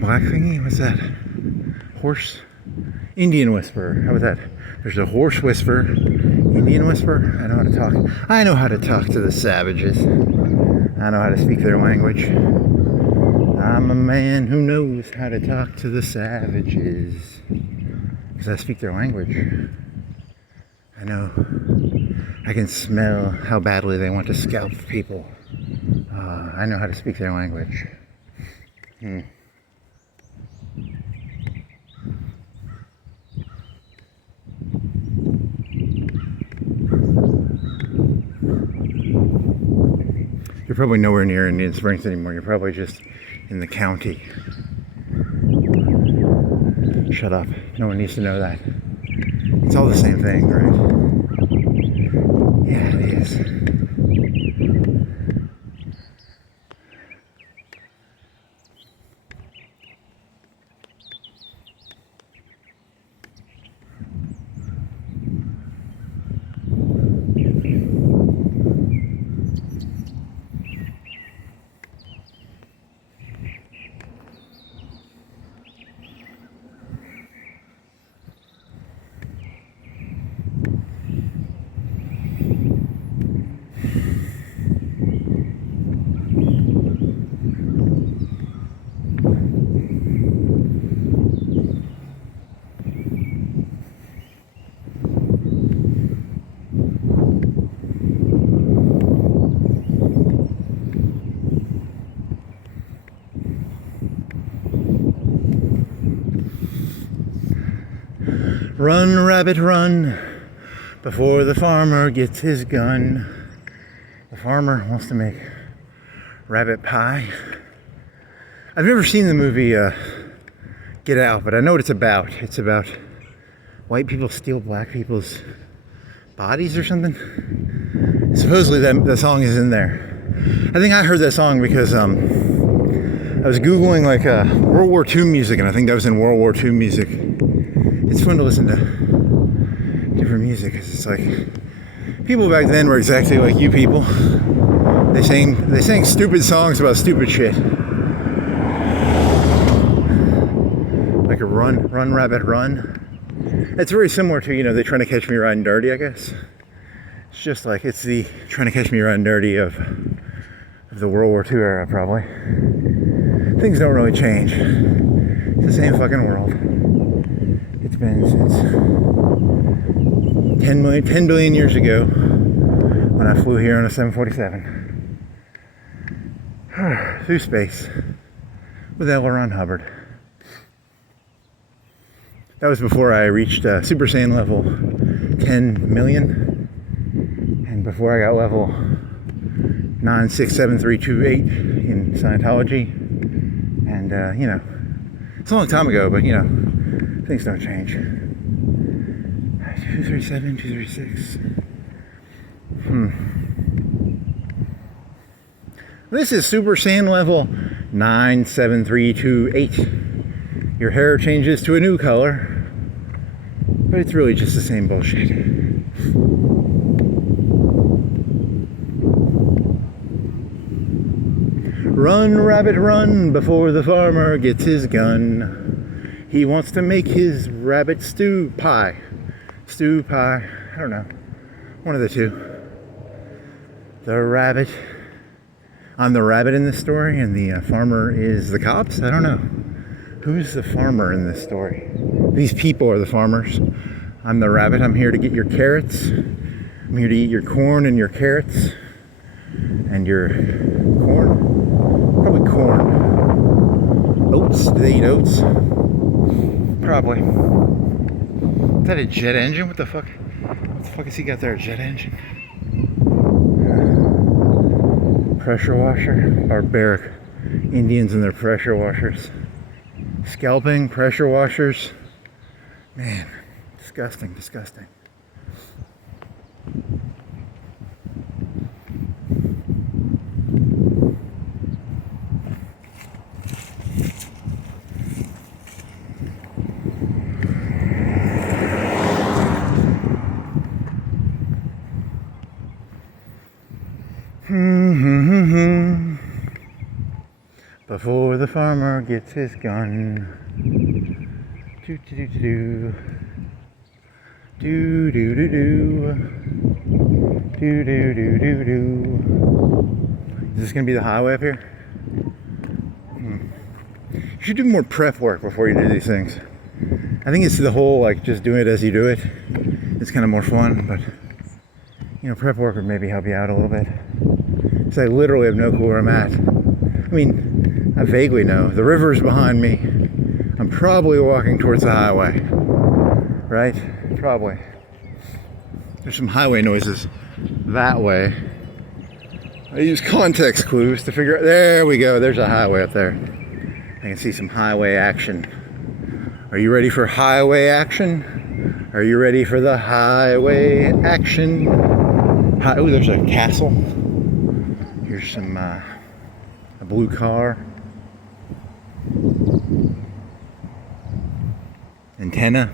Black thingy? What's that? Horse? Indian whisperer. How about that? There's a horse whisperer. Indian whisperer. I know how to talk. I know how to talk to the savages. I know how to speak their language. I'm a man who knows how to talk to the savages. Because I speak their language. I know. I can smell how badly they want to scalp people. I know how to speak their language. Hmm. You're probably nowhere near Indian Springs anymore. You're probably just in the county. Shut up. No one needs to know that. It's all the same thing, right? Yeah, it is. Run, rabbit, run, before the farmer gets his gun. The farmer wants to make rabbit pie. I've never seen the movie Get Out, but I know what it's about. It's about white people steal black people's bodies or something. Supposedly that song is in there. I think I heard that song because I was Googling like World War II music, and I think that was in World War II music. It's fun to listen to different music, because it's like people back then were exactly like you people. They sang stupid songs about stupid shit. Like a run, rabbit, run. It's very similar to, They're Trying to Catch Me Riding Dirty, I guess. It's just like, it's the Trying to Catch Me Riding Dirty of the World War II era, probably. Things don't really change. It's the same fucking world. It's been since 10 billion years ago when I flew here on a 747 through space with L. Ron Hubbard. That was before I reached Super Saiyan level 10 million, and before I got level 9673228 in Scientology. And it's a long time ago, but things don't change. 237, 236. This is Super Saiyan level 97328. Your hair changes to a new color, but it's really just the same bullshit. Run, rabbit, run, before the farmer gets his gun. He wants to make his rabbit stew pie. Stew pie, I don't know. One of the two. The rabbit. I'm the rabbit in this story, and the farmer is the cops? I don't know. Who's the farmer in this story? These people are the farmers. I'm the rabbit. I'm here to get your carrots. I'm here to eat your corn and your carrots. And your corn? Probably corn. Oats? Do they eat oats? Probably. Is that a jet engine? What the fuck? What the fuck has he got there? A jet engine? Pressure washer. Barbaric Indians and their pressure washers. Scalping, pressure washers. Man, disgusting, disgusting. Before the farmer gets his gun. Do do do do do do do do do do do do. Is this gonna be the highway up here? You should do more prep work before you do these things. I think it's the whole like just do it as you do it. It's kind of more fun, but prep work would maybe help you out a little bit. Because I literally have no clue where I'm at. I mean, I vaguely know. The river's behind me. I'm probably walking towards the highway. Right? Probably. There's some highway noises that way. I use context clues to figure out. There we go. There's a highway up there. I can see some highway action. Are you ready for highway action? Are you ready for the highway action? Oh, there's a castle. Here's some a blue car. Antenna.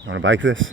You want to bike this?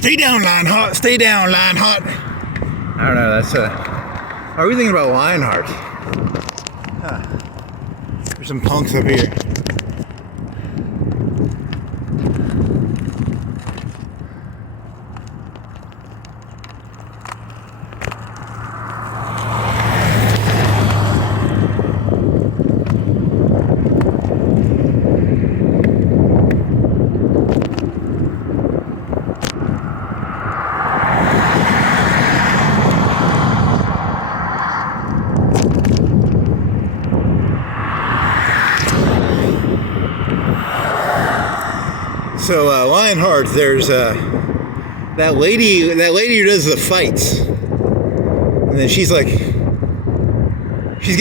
Stay down, Lionheart. Stay down, Lionheart. I don't know. That's How are we thinking about Lionheart? There's some punks up here. So Lionheart, there's that lady who does the fights, and then she's got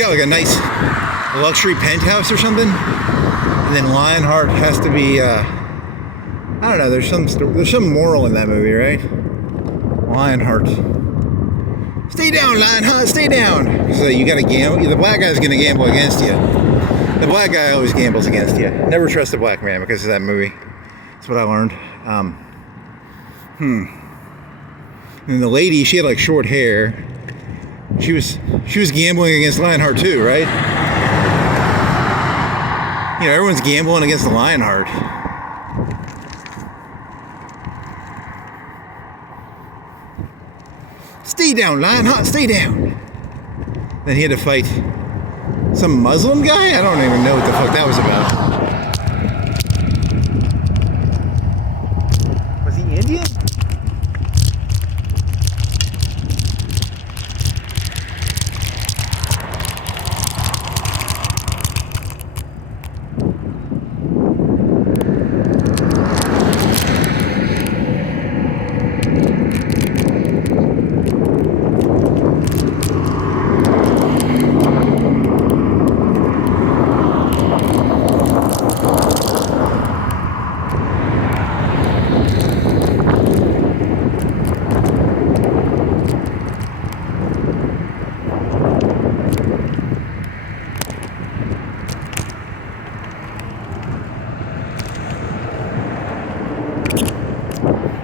like a nice luxury penthouse or something, and then Lionheart has to be I don't know. There's some moral in that movie, right? Lionheart, stay down, Lionheart, stay down. So you gotta gamble. The black guy's gonna gamble against you. The black guy always gambles against you. Never trust a black man because of that movie. That's what I learned. And the lady, she had like short hair. She was gambling against Lionheart too, right? You know, everyone's gambling against the Lionheart. Stay down, Lionheart, stay down. Then he had to fight some Muslim guy? I don't even know what the fuck that was about. Indian?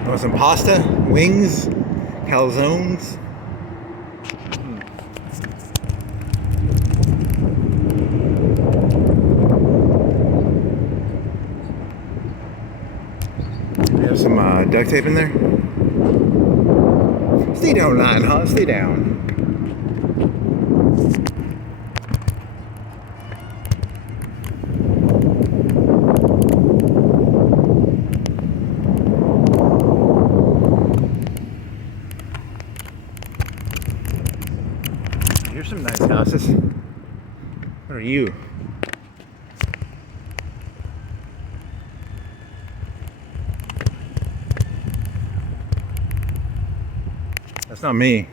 Want some pasta, wings, calzones. We have some duct tape in there. Stay down, Lionheart, stay down. Here's some nice houses. What are you? That's not me.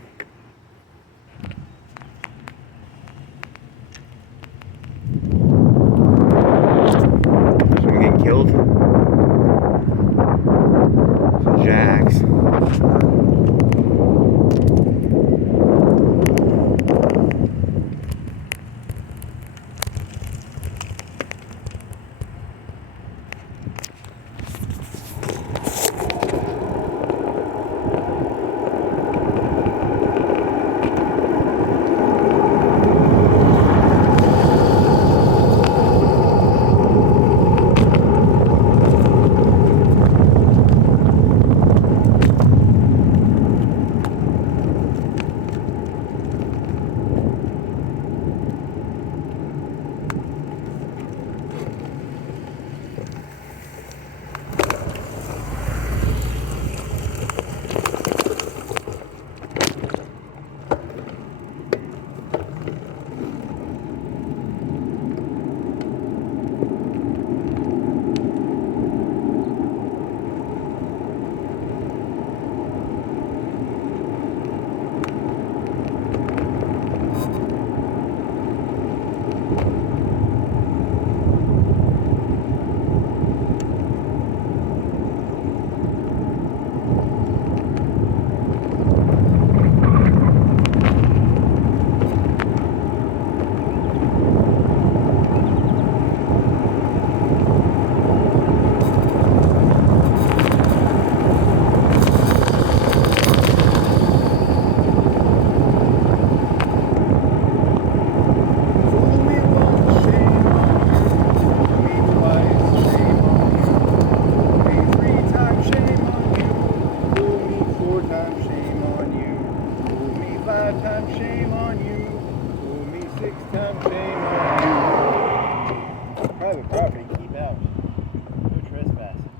Someone getting killed? Some jacks. times shame on you. Oh, me 6 times shame on you. Private property, keep out. No trespassing.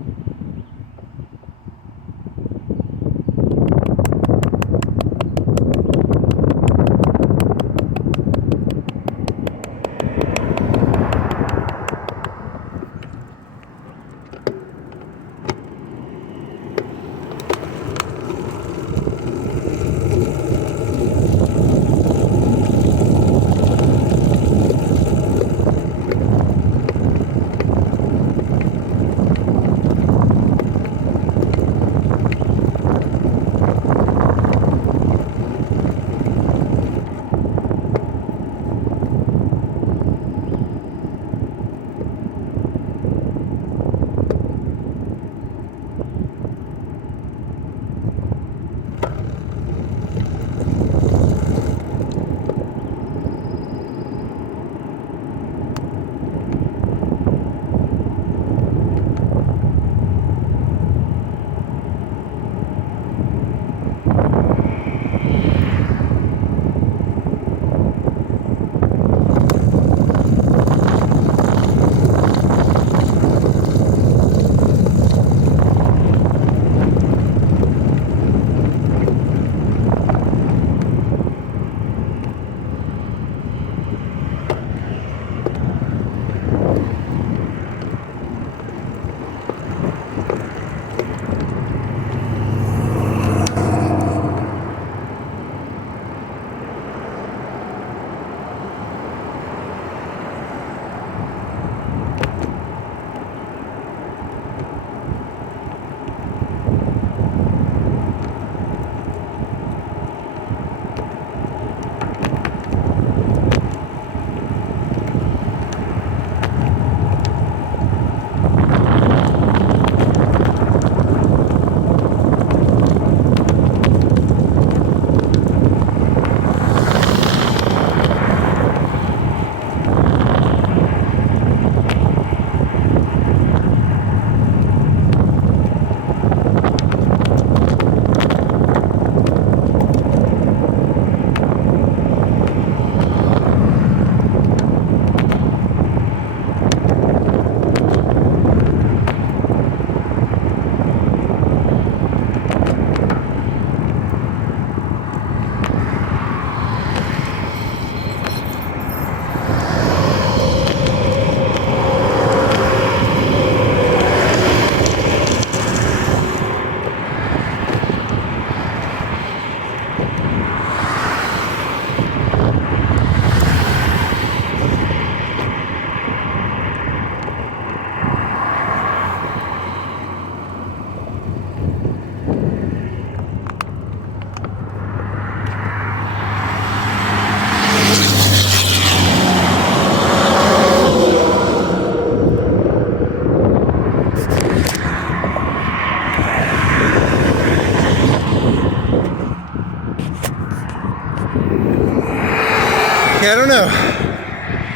Yeah, I don't know.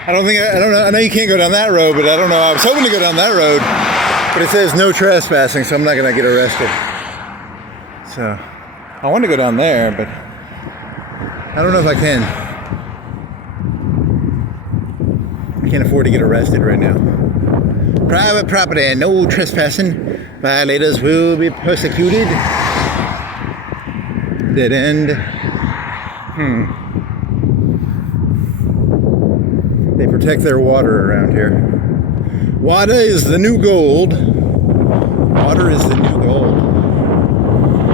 I don't know. I know you can't go down that road, but I don't know. I was hoping to go down that road, but it says no trespassing, so I'm not gonna get arrested. So I want to go down there, but I don't know if I can. I can't afford to get arrested right now. Private property, no trespassing. Violators will be persecuted. Dead end. They protect their water around here. Water is the new gold. Water is the new gold.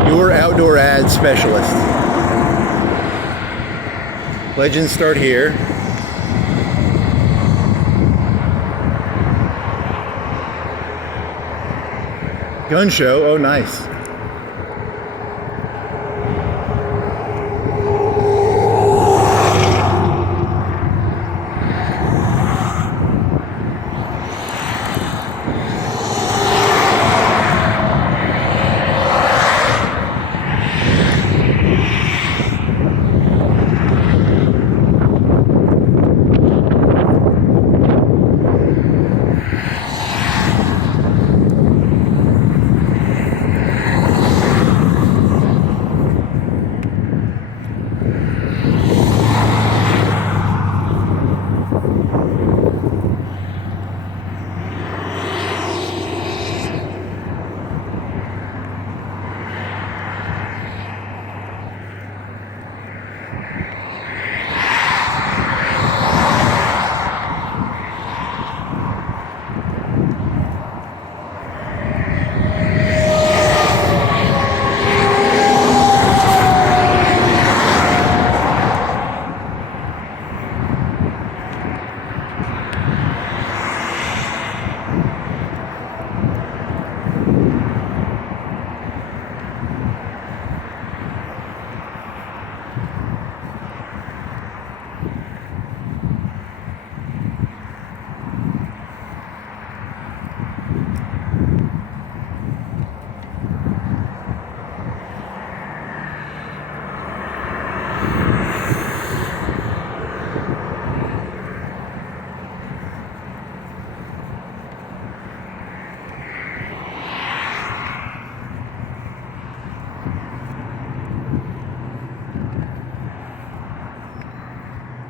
Your outdoor ad specialist. Legends start here. Gun show, oh nice.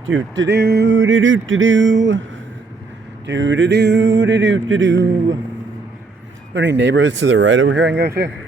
Do do do do do do do. Do do do do do do do. Are there any neighborhoods to the right over here I can go to?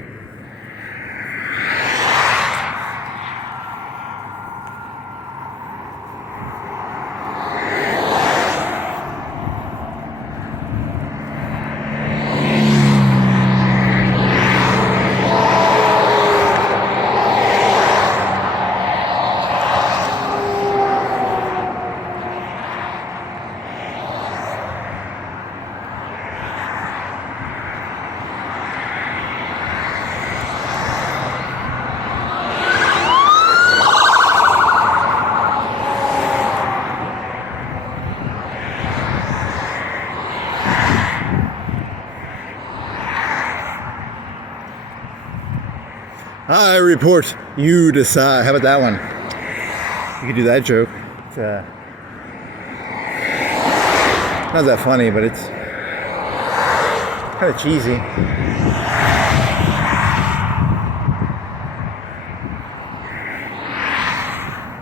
I report, you decide. How about that one? You could do that joke. It's not that funny, but it's kind of cheesy.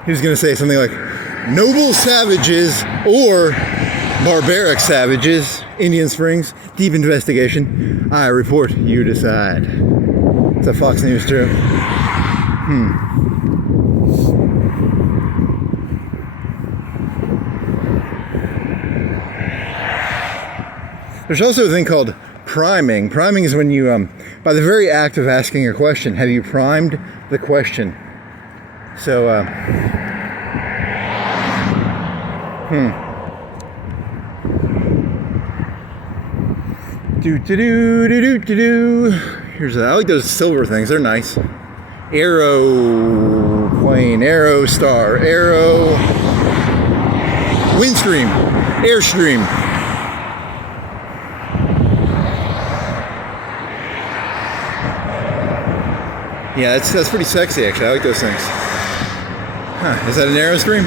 He was going to say something like, noble savages or barbaric savages, Indian Springs, deep investigation. I report, you decide. It's a Fox News joke. There's also a thing called priming. Priming is when you, by the very act of asking a question, have you primed the question? So, do do do do do do. Here's I like those silver things. They're nice. Aeroplane, Aerostar, Aero, Windstream, Airstream. Yeah, that's pretty sexy actually. I like those things. Huh, is that an Aerostream?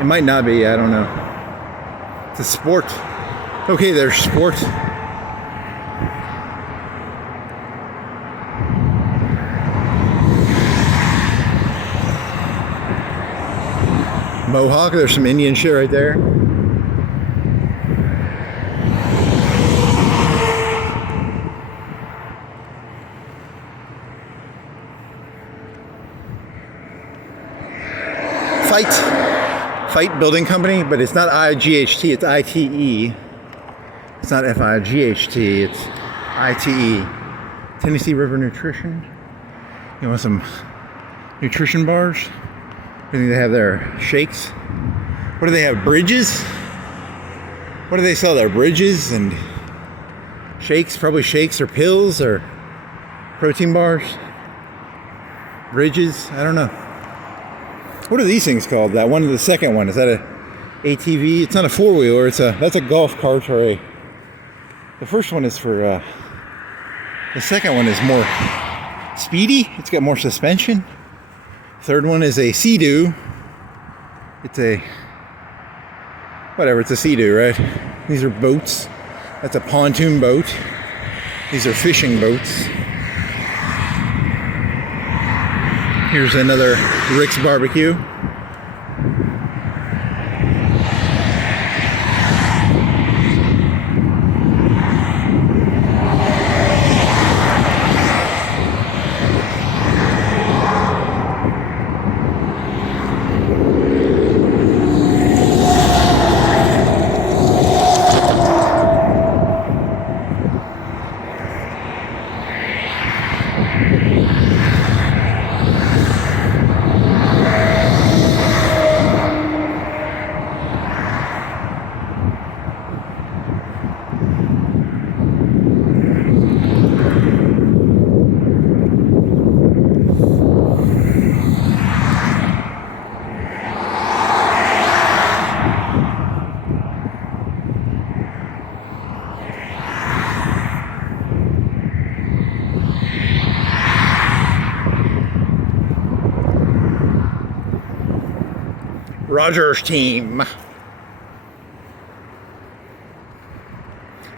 It might not be, I don't know. It's a sport. Okay, there's sport. Mohawk, there's some Indian shit right there. Fight Building Company, but it's not IGHT, it's ITE. It's not FIGHT, it's ITE. Tennessee River Nutrition. You want some nutrition bars? I think they have their shakes. What do they have? Bridges? What do they sell there? Bridges and shakes? Probably shakes or pills or protein bars. Bridges? I don't know. What are these things called? That one, the second one, is that a ATV? It's not a four-wheeler. That's a golf cart or a. The first one is for. The second one is more speedy. It's got more suspension. Third one is a Sea-Doo. It's a. Whatever. It's a Sea-Doo, right? These are boats. That's a pontoon boat. These are fishing boats. Here's another Rick's Barbecue. Roger's team.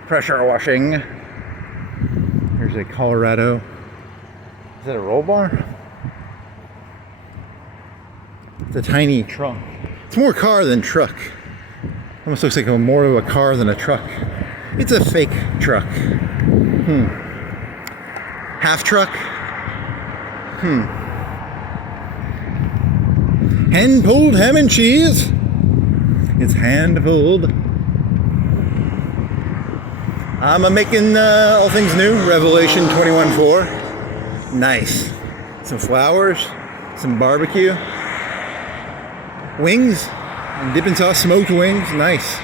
Pressure washing. Here's a Colorado Is that a roll bar? It's a tiny truck. It's more car than truck. Almost looks like more of a car than a truck. It's a fake truck. Half truck? Hand pulled ham and cheese. It's hand pulled. I'm making all things new. Revelation 21:4. Nice. Some flowers. Some barbecue. Wings. And dipping sauce, smoked wings. Nice.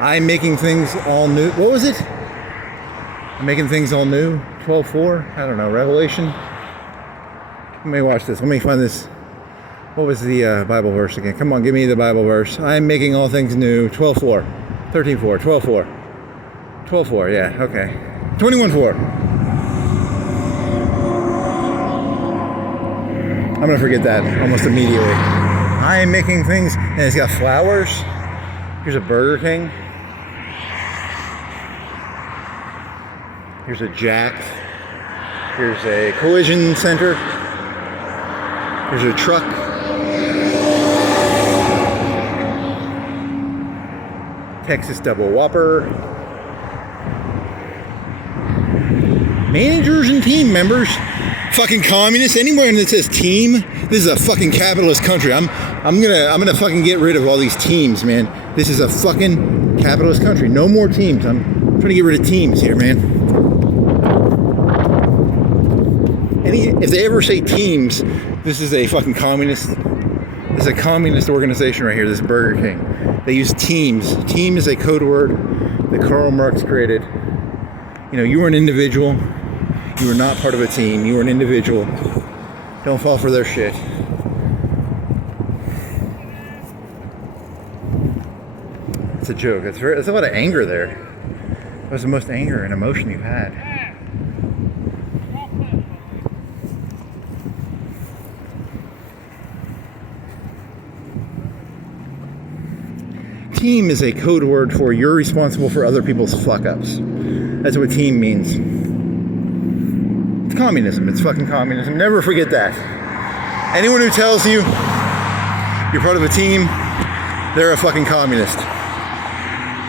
I'm making things all new. What was it? I'm making things all new. 12:4. I don't know. Revelation. Let me watch this. Let me find this. What was the Bible verse again? Come on, give me the Bible verse. I'm making all things new. 12:4. 13:4. 12:4. 12:4. Yeah. Okay. 21:4. I'm gonna forget that almost immediately. I am making things, and it's got flowers. Here's a Burger King. Here's a Jack's. Here's a collision center. Here's a truck. Texas Double Whopper. Managers and team members. Fucking communists. Anywhere that says team, this is a fucking capitalist country. I'm gonna fucking get rid of all these teams, man. This is a fucking capitalist country. No more teams. I'm trying to get rid of teams here, man. If they ever say teams, this is a fucking communist. This is a communist organization right here. This Burger King. They use teams. Team is a code word that Karl Marx created. You know, you are an individual. You are not part of a team. You are an individual. Don't fall for their shit. It's a joke. That's a lot of anger there. That was the most anger and emotion you've had. Team is a code word for you're responsible for other people's fuck-ups. That's what team means. It's communism. It's fucking communism. Never forget that. Anyone who tells you you're part of a team, they're a fucking communist.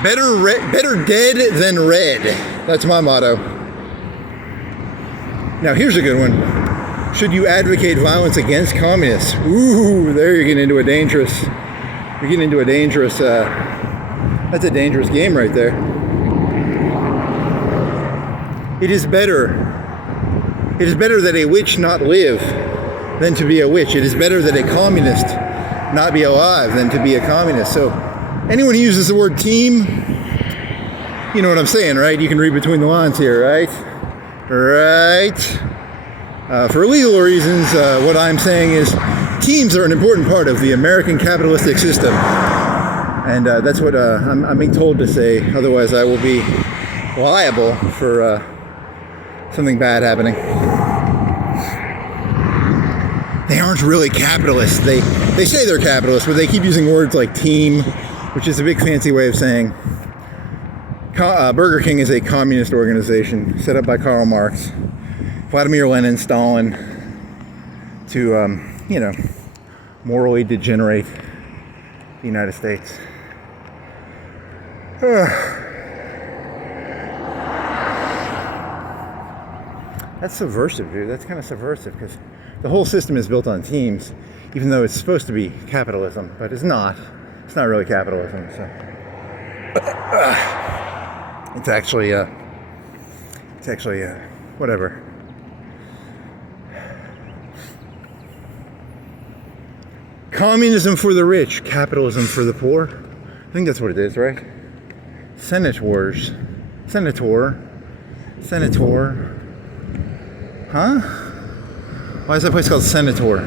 Better dead than red. That's my motto. Now here's a good one. Should you advocate violence against communists? Ooh, there you're getting into a dangerous... You're getting into a dangerous... that's a dangerous game right there. It is better that a witch not live than to be a witch. It is better that a communist not be alive than to be a communist. So anyone who uses the word team, you know what I'm saying, right? You can read between the lines here, right? Right. For legal reasons, what I'm saying is teams are an important part of the American capitalistic system. And that's what I'm being told to say. Otherwise, I will be liable for something bad happening. They aren't really capitalists. They say they're capitalists, but they keep using words like team, which is a big fancy way of saying Burger King is a communist organization set up by Karl Marx, Vladimir Lenin, Stalin, to, morally degenerate the United States. That's subversive, dude. That's kind of subversive because the whole system is built on teams, even though it's supposed to be capitalism, but it's not. It's not really capitalism. So it's actually whatever. Communism for the rich, capitalism for the poor. I think that's what it is, right? Senators. Senator. Huh? Why is that place called Senator?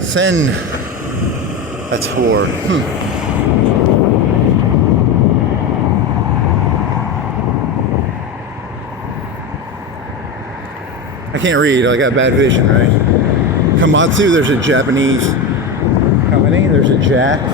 Senator. I can't read. I got bad vision, right? Komatsu, there's a Japanese company. There's a Jack's.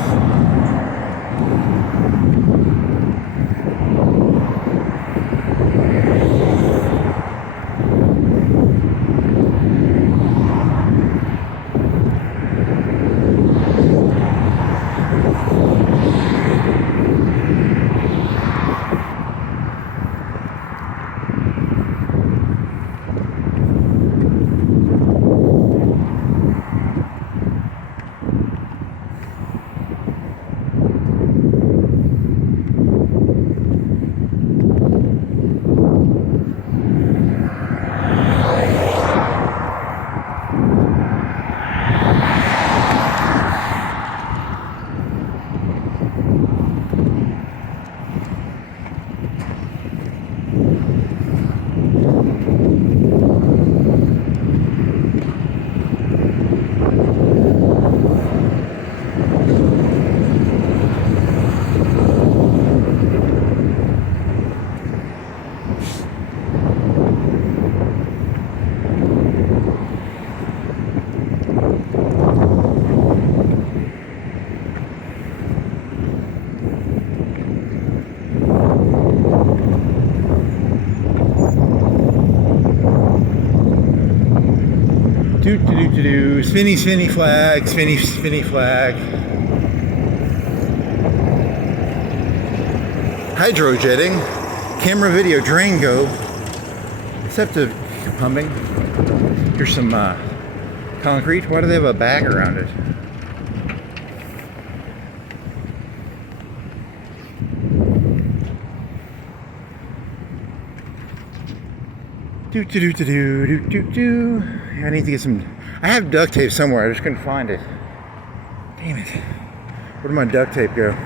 Spinny, spinny flag, spinny, spinny flag. Hydrojetting, camera video, drain go. Receptive pumping. Here's some concrete. Why do they have a bag around it? Do. I need to get some. I have duct tape somewhere. I just couldn't find it. Damn it. Where did my duct tape go?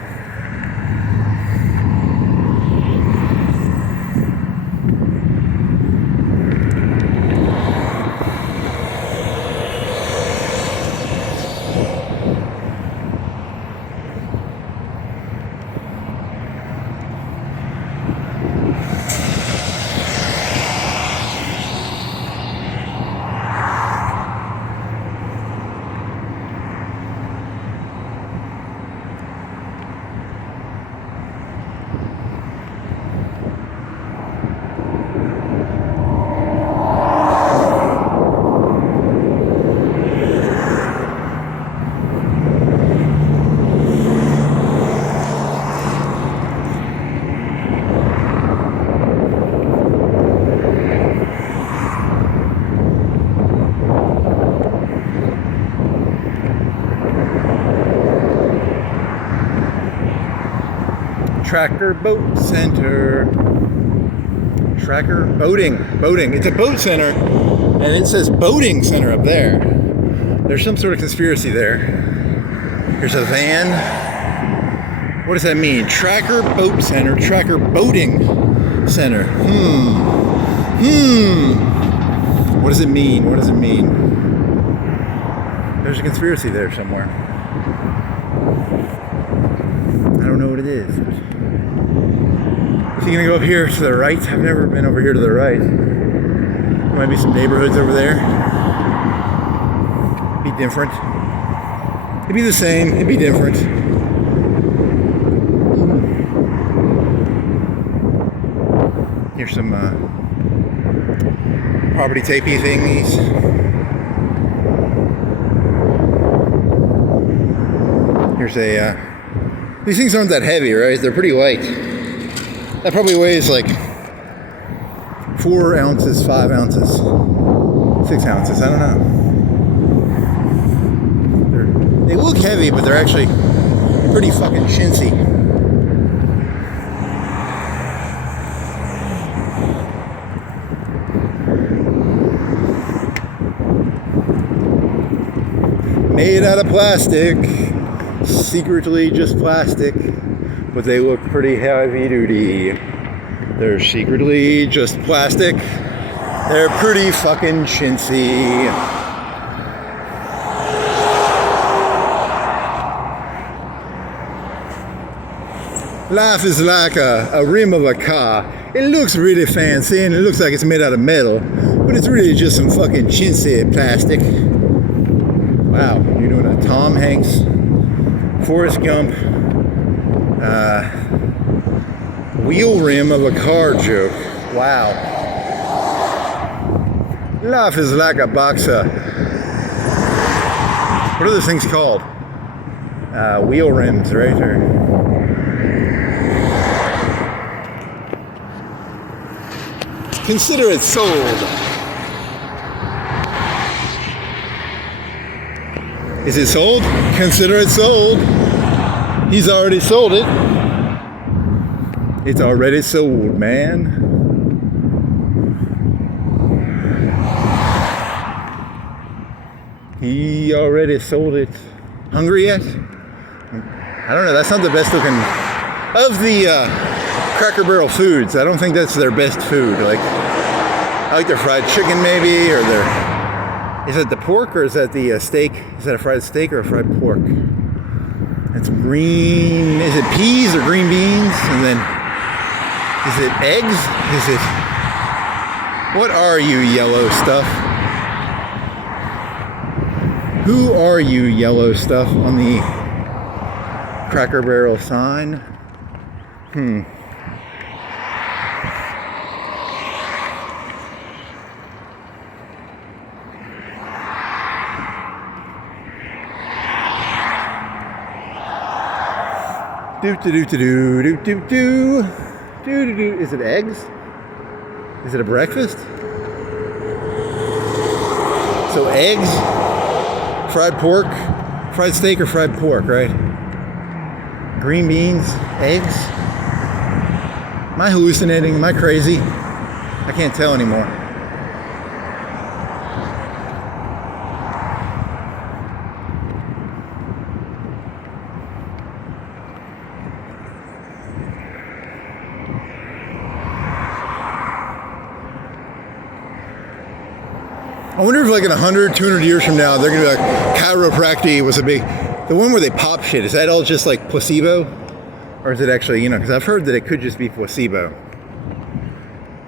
Tracker Boat Center. Tracker boating. It's a boat center, and it says boating center up there. There's some sort of conspiracy there. Here's a van. What does that mean? Tracker Boat Center. Tracker Boating Center. What does it mean? What does it mean? There's a conspiracy there somewhere. I don't know what it is. Is he gonna go up here to the right? I've never been over here to the right. There might be some neighborhoods over there. Be different. It'd be the same. It'd be different. Here's some property tapey thingies. Here's a. These things aren't that heavy, right? They're pretty light. That probably weighs like 4 ounces, 5 ounces, 6 ounces. I don't know. They look heavy, but they're actually pretty fucking chintzy. Made out of plastic. Secretly just plastic, but they look pretty heavy duty. They're secretly just plastic. They're pretty fucking chintzy. Life is like a rim of a car. It looks really fancy and it looks like it's made out of metal, but it's really just some fucking chintzy plastic. Wow, you're doing a Tom Hanks, Forrest Gump, wheel rim of a car joke. Wow. Life is like a box of, what are those things called? Wheel rims, right? Or, consider it sold. Is it sold? Consider it sold. He's already sold it. It's already sold, man. He already sold it. Hungry yet? I don't know. That's not the best looking of the Cracker Barrel foods. I don't think that's their best food. Like, I like their fried chicken maybe, or their, is it the pork or is that the steak? Is that a fried steak or a fried pork? And some green, is it peas or green beans? And then, is it eggs? Is it, what are you, yellow stuff? Who are you, yellow stuff on the Cracker Barrel sign? Do do do do do do do do do. Is it eggs? Is it a breakfast? So eggs, fried pork, fried steak or fried pork, right? Green beans, eggs. Am I hallucinating? Am I crazy? I can't tell anymore. I wonder if like in 100, 200 years from now, they're going to be like, chiropractic was a big, the one where they pop shit, is that all just like placebo? Or is it actually, you know, because I've heard that it could just be placebo.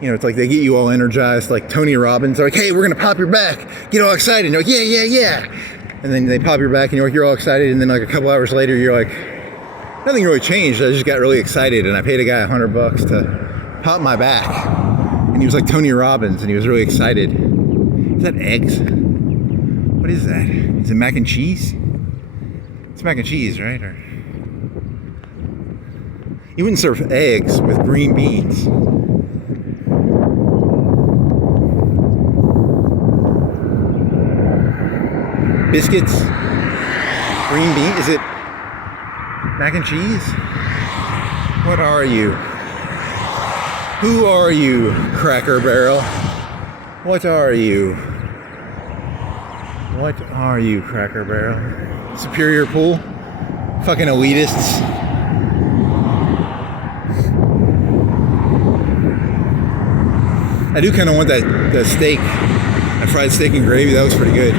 You know, it's like they get you all energized, like Tony Robbins, they're like, hey, we're going to pop your back. Get all excited. And you're like, yeah, yeah, yeah. And then they pop your back and you're all excited. And then like a couple hours later, you're like, nothing really changed. I just got really excited and I paid a guy $100 to pop my back. And he was like Tony Robbins and he was really excited. Is that eggs? What is that? Is it mac and cheese? It's mac and cheese, right? Or you wouldn't serve eggs with green beans. Biscuits? Green bean? Is it mac and cheese? What are you? Who are you, Cracker Barrel? What are you? What are you, Cracker Barrel? Superior Pool? Fucking elitists. I do kind of want that steak, that fried steak and gravy. That was pretty good.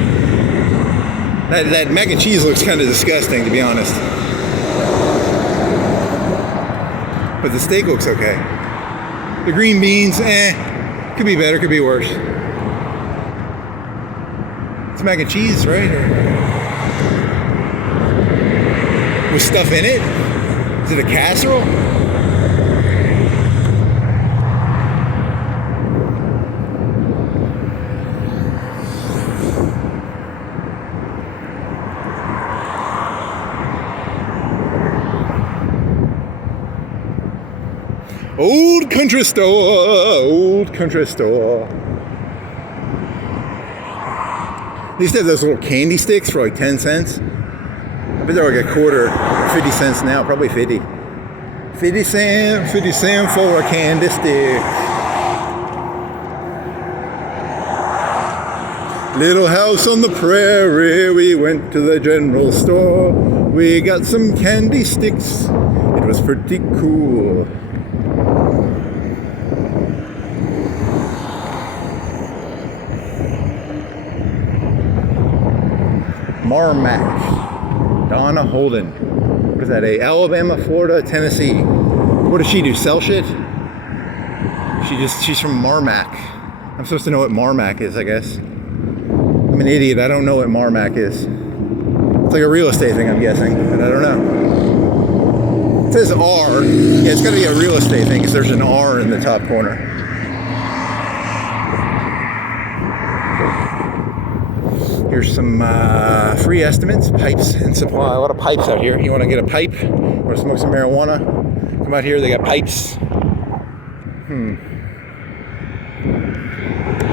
That mac and cheese looks kind of disgusting, to be honest. But the steak looks okay. The green beans, could be better, could be worse. It's mac and cheese, right? With stuff in it? Is it a casserole? Old country store. They used to have those little candy sticks for like 10 cents. I bet they're like a quarter, 50 cents now, probably 50. 50 cent for a candy stick. Little house on the prairie, we went to the general store. We got some candy sticks, it was pretty cool. Marmac, Donna Holden. What is that? Alabama, Florida, Tennessee. What does she do? Sell shit? She's from Marmac. I'm supposed to know what Marmac is, I guess. I'm an idiot. I don't know what Marmac is. It's like a real estate thing, I'm guessing, but I don't know. It says R. Yeah, it's got to be a real estate thing because there's an R in the top corner. Here's some free estimates, pipes and supply. A lot of pipes out here. You want to get a pipe or smoke some marijuana? Come out here, they got pipes.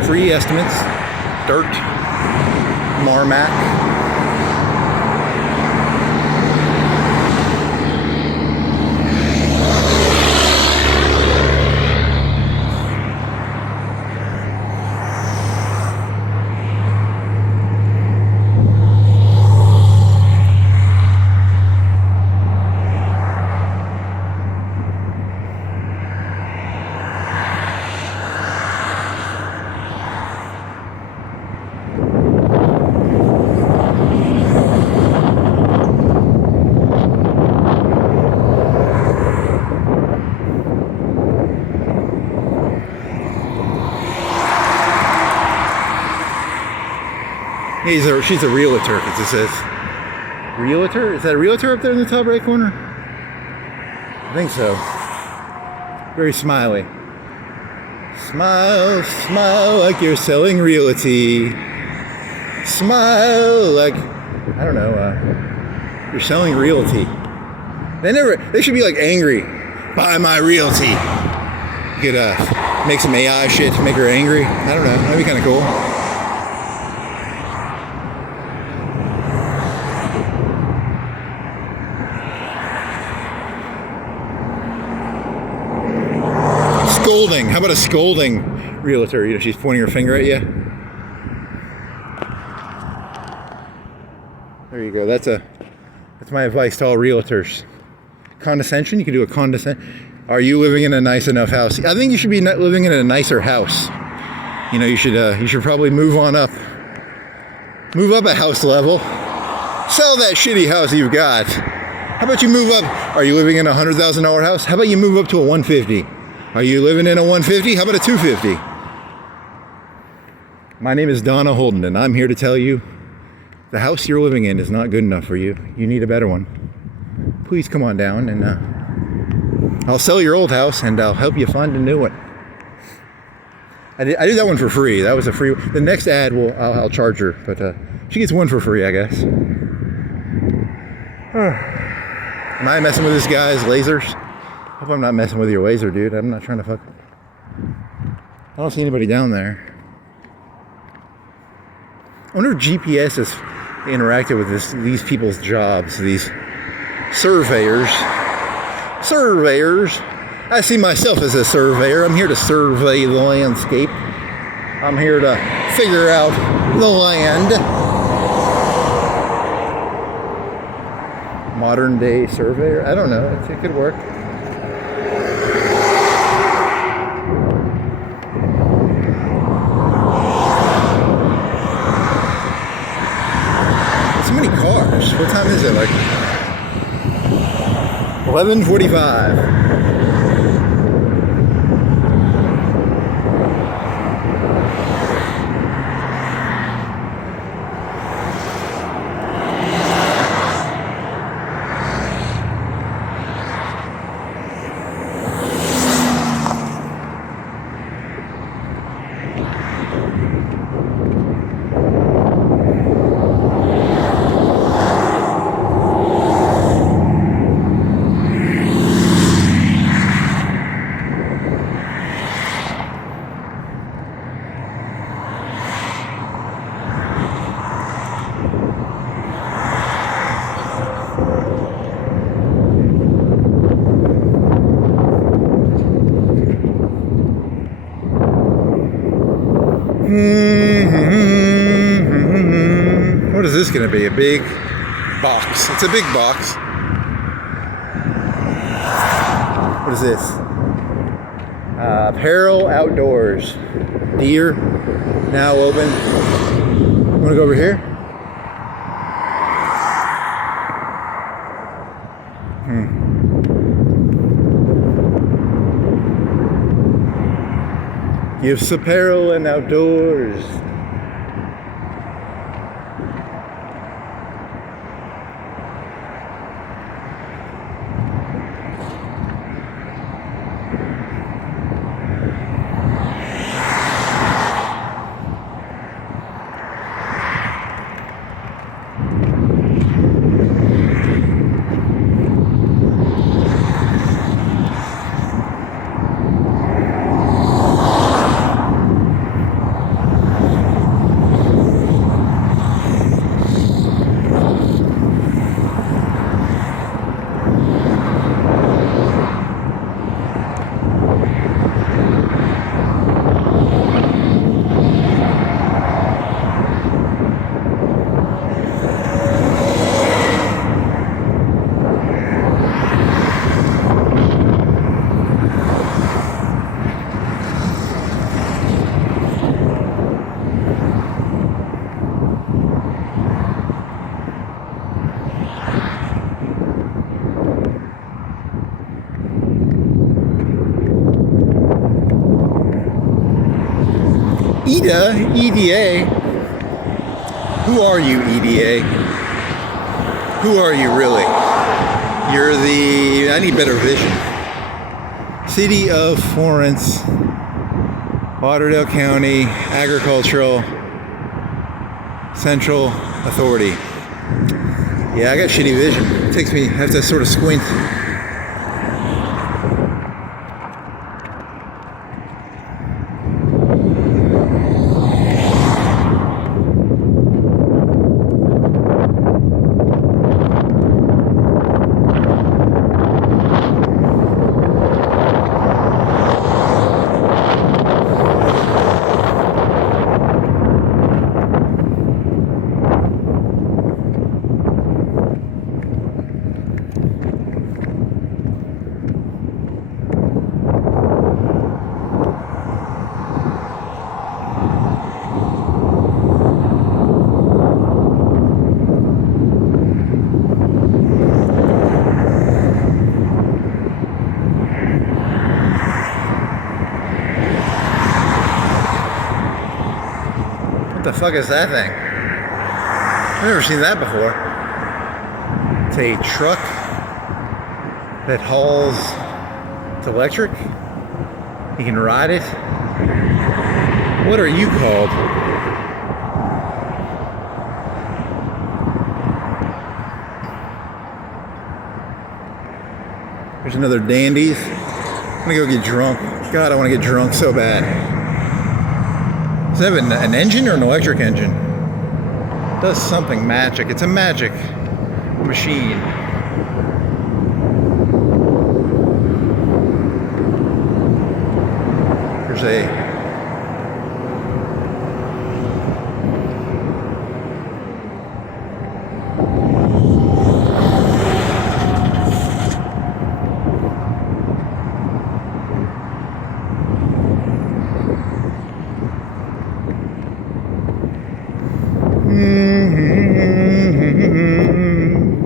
Free estimates, dirt, Marmac. She's a realtor, because it says realtor. Is that a realtor up there in the top right corner? I think so. Very smiley. Smile, smile like you're selling realty. Smile like, I don't know, you're selling realty. They should be like angry. Buy my realty. You could make some AI shit to make her angry. I don't know, that'd be kind of cool. Scolding. How about a scolding realtor? You know, she's pointing her finger at you. There you go. That's my advice to all realtors. Condescension. You can do a condescension. Are you living in a nice enough house? I think you should be living in a nicer house. You know, you should probably move on up. Move up a house level. Sell that shitty house you've got. How about you move up? Are you living in a $100,000 house? How about you move up to a 150? Are you living in a 150? How about a 250? My name is Donna Holden, and I'm here to tell you the house you're living in is not good enough for you. You need a better one. Please come on down, and I'll sell your old house, and I'll help you find a new one. I did that one for free. That was a free. The next ad I'll charge her, but she gets one for free, I guess. Am I messing with this guy's lasers? Hope I'm not messing with your laser, dude. I'm not trying to fuck. I don't see anybody down there. I wonder if GPS has interacted with these people's jobs, these surveyors. Surveyors. I see myself as a surveyor. I'm here to survey the landscape. I'm here to figure out the land. Modern day surveyor. I don't know. It could work. What time is it? Like 11:45. What is this going to be? A big box. It's a big box. What is this? Apparel outdoors. Deer. Now open. Want to go over here? Gifts, apparel, and outdoors. EDA. Who are you, EDA? Who are you really? You're I need better vision. City of Florence, Lauderdale County, Agricultural Central Authority. Yeah, I got shitty vision. It takes me, I have to sort of squint. What the fuck is that thing? I've never seen that before. It's a truck that hauls, it's electric. You can ride it. What are you called? There's another Dandies. I'm gonna go get drunk. God, I want to get drunk so bad. Does it have an engine or an electric engine? It does something magic. It's a magic machine. There's a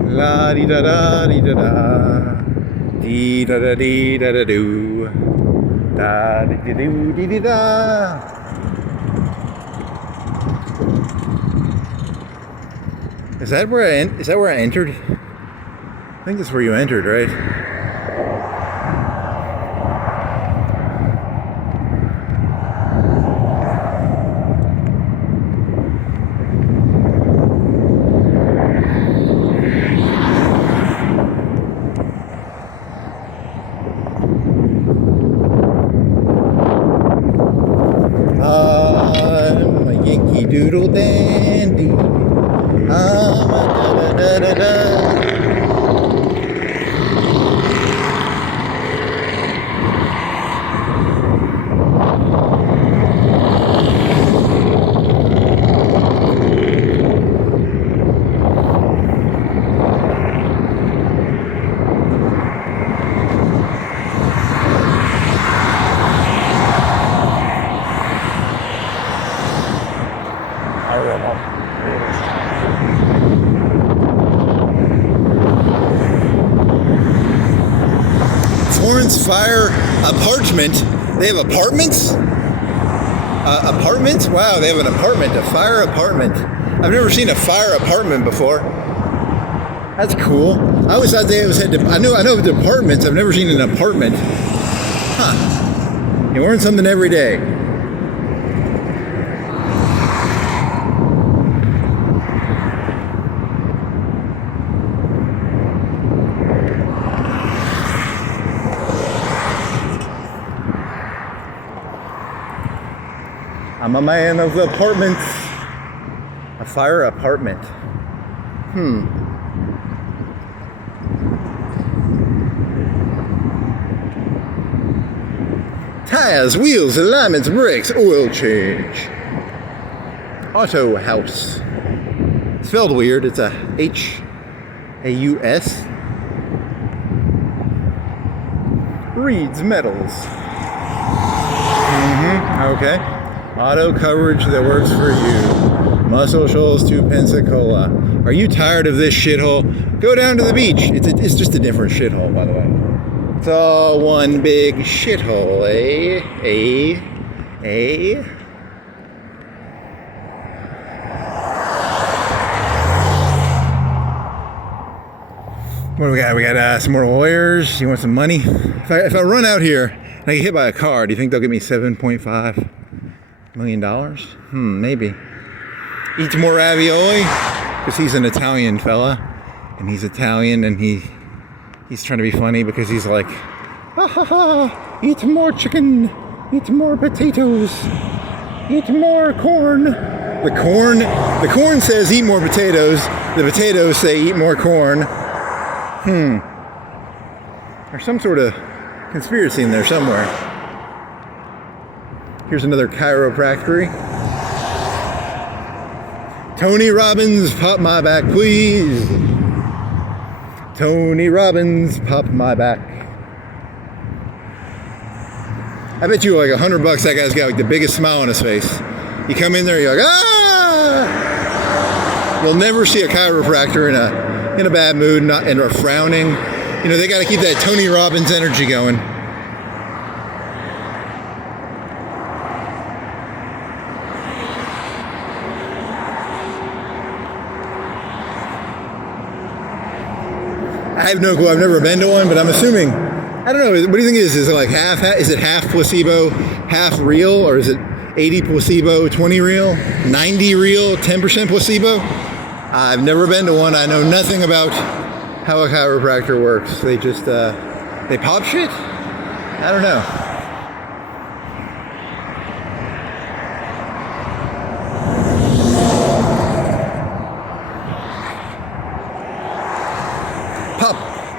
la di da da di da da di da da di da da do da di di do di di da. Is that where I entered? I think that's where you entered, right? I'm a Yankee Doodle Dandy. I'm a da da da da. Florence Fire Apartment. They have apartments? Apartments? Wow, they have an apartment, a fire apartment. I've never seen a fire apartment before. That's cool. I always thought they always had, I know the apartments, I've never seen an apartment. Huh. You learn something every day. I'm a man of the apartments. A fire apartment. Tires, wheels, alignments, brakes, oil change. Auto house. Spelled weird. It's a H-A-U-S. Reeds metals. Okay. Auto coverage that works for you. Muscle Shoals to Pensacola. Are you tired of this shithole? Go down to the beach. It's just a different shithole, by the way. It's all one big shithole, eh? What do we got? We got some more lawyers. You want some money? If I run out here and I get hit by a car, do you think they'll give me $7.5 million? Maybe. Eats more ravioli, because he's an Italian fella, and he's Italian, and he's trying to be funny because he's like, ha ha ha, eat more chicken, eat more potatoes, eat more corn. The corn says eat more potatoes. The potatoes say eat more corn. There's some sort of conspiracy in there somewhere. Here's another chiropractic. Tony Robbins, pop my back, please. Tony Robbins, pop my back. I bet you like $100 that guy's got like the biggest smile on his face. You come in there, you're like, ah! You'll never see a chiropractor in a bad mood, not or frowning. You know, they got to keep that Tony Robbins energy going. I have no clue. I've never been to one, but I'm assuming. I don't know. What do you think it is? Is it like half? Is it half placebo, half real, or is it 80 placebo, 20 real, 90 real, 10% placebo? I've never been to one. I know nothing about how a chiropractor works. They just they pop shit. I don't know.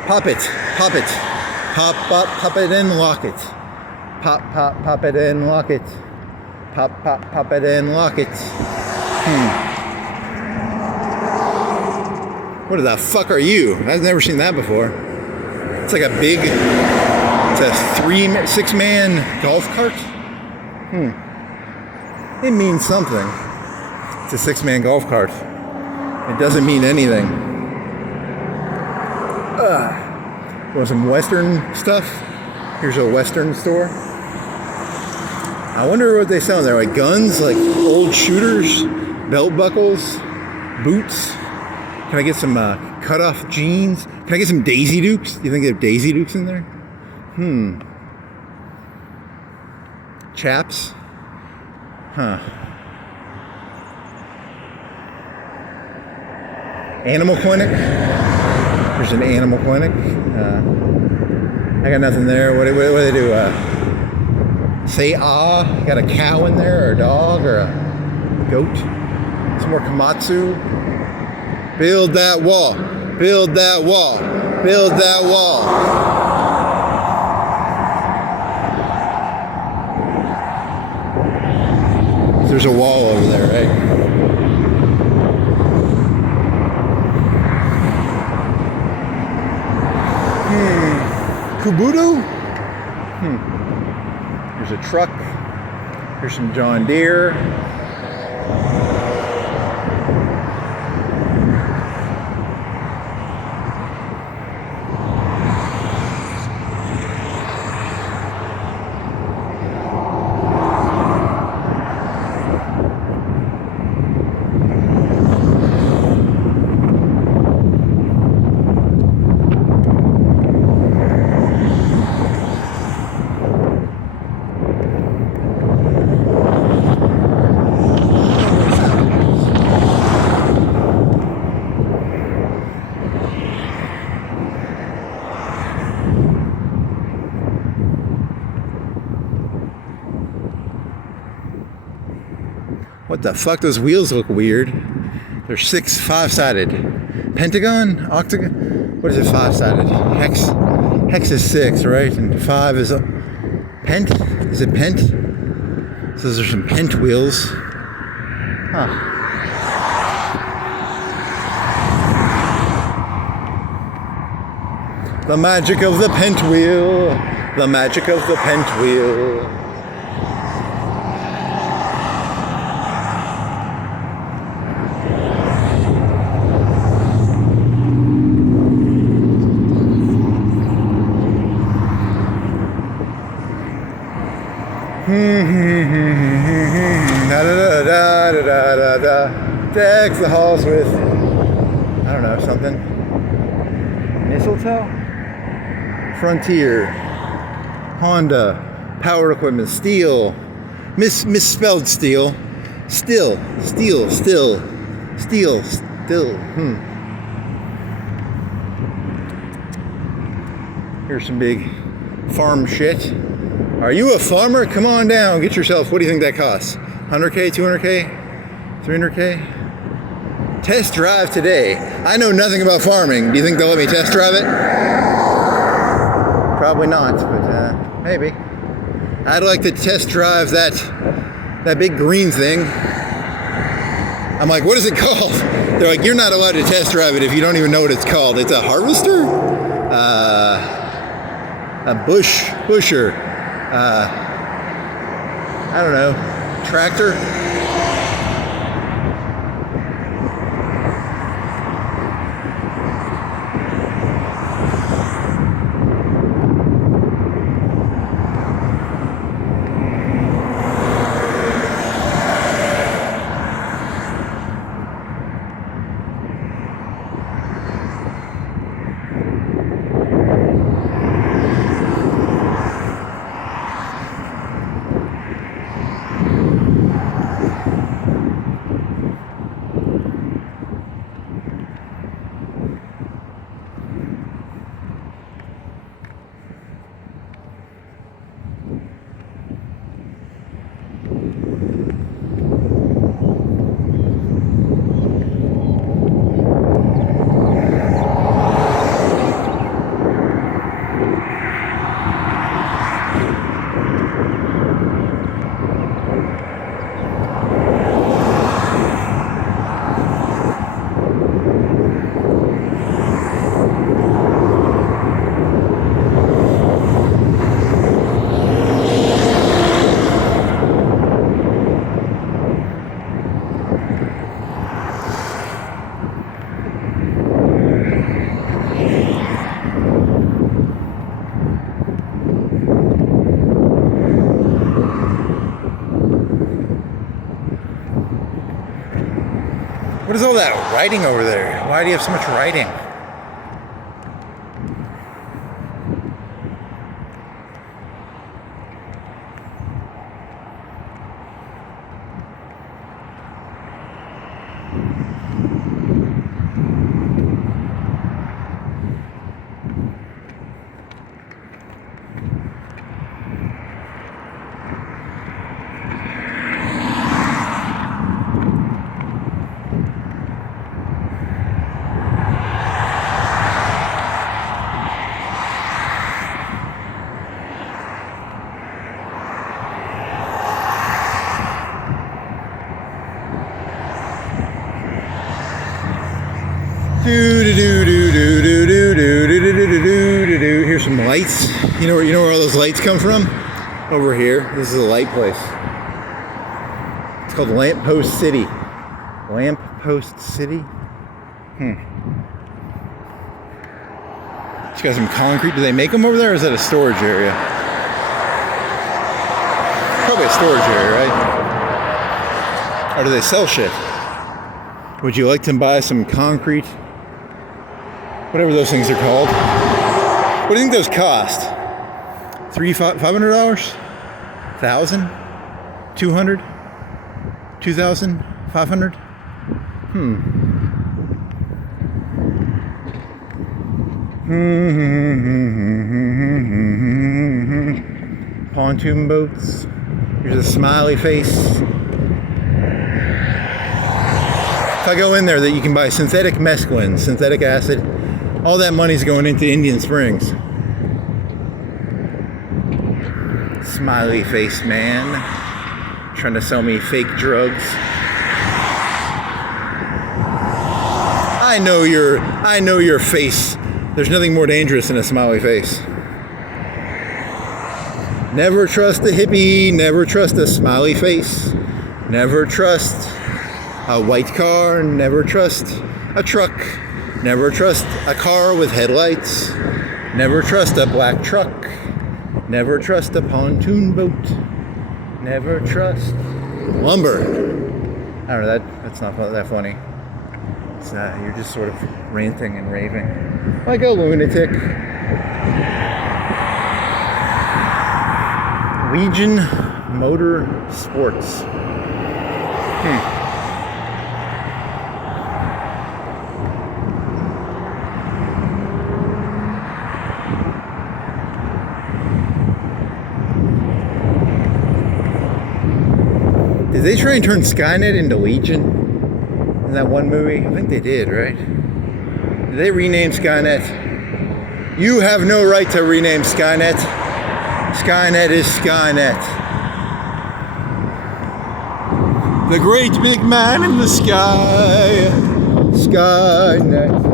Pop it, pop it, pop it and lock it. Pop it and lock it. Pop it and lock it. What the fuck are you? I've never seen that before. It's like a big, it's a 6-man golf cart. It means something. It's a 6-man golf cart. It doesn't mean anything. Want some Western stuff? Here's a Western store. I wonder what they sell there. Like guns, like old shooters, belt buckles, boots. Can I get some cut-off jeans? Can I get some Daisy Dukes? Do you think they have Daisy Dukes in there? Chaps? Animal clinic? There's an animal clinic. I got nothing there. What do they do? Say ah. Got a cow in there, or a dog, or a goat. Some more Komatsu. Build that wall. Build that wall. Build that wall. There's a wall over there, right? Kubudo? There's a truck. Here's some John Deere. What the fuck? Those wheels look weird. They're 5-sided. Pentagon? Octagon? What is it, 5-sided? Hex is 6, right? And 5 is a pent? Is it pent? So those are some pent wheels. The magic of the pent wheel. The magic of the pent wheel. Decks the halls with, I don't know, something. Mistletoe? Frontier. Honda. Power equipment. Steel. Misspelled steel. Steel. Here's some big farm shit. Are you a farmer? Come on down. Get yourself, what do you think that costs? 100K, 200K, 300K? Test drive today. I know nothing about farming. Do you think they'll let me test drive it? Probably not, but maybe. I'd like to test drive that big green thing. I'm like, what is it called? They're like, you're not allowed to test drive it if you don't even know what it's called. It's a harvester? A busher. I don't know. Tractor? What is all that writing over there? Why do you have so much writing? Here's some lights. You know where all those lights come from? Over here. This is a light place. It's called Lamppost City. Lamppost City? It's got some concrete. Do they make them over there, or is that a storage area? Probably a storage area, right? Or do they sell shit? Would you like to buy some concrete? Whatever those things are called. What do you think those cost? $500? $1,000? $200? $2,000? $500? Pontoon boats. Here's a smiley face. If I go in there, that you can buy synthetic mescaline, synthetic acid. All that money's going into Indian Springs. Smiley face man, trying to sell me fake drugs. I know your face. There's nothing more dangerous than a smiley face. Never trust a hippie, never trust a smiley face. Never trust a white car, never trust a truck. Never trust a car with headlights. Never trust a black truck. Never trust a pontoon boat. Never trust lumber. I don't know, that's not that funny. It's, you're just sort of ranting and raving. like a lunatic. Legion Motor Sports. Did they try and turn Skynet into Legion in that one movie? I think they did, right? Did they rename Skynet? You have no right to rename Skynet. Skynet is Skynet. The great big man in the sky. Skynet.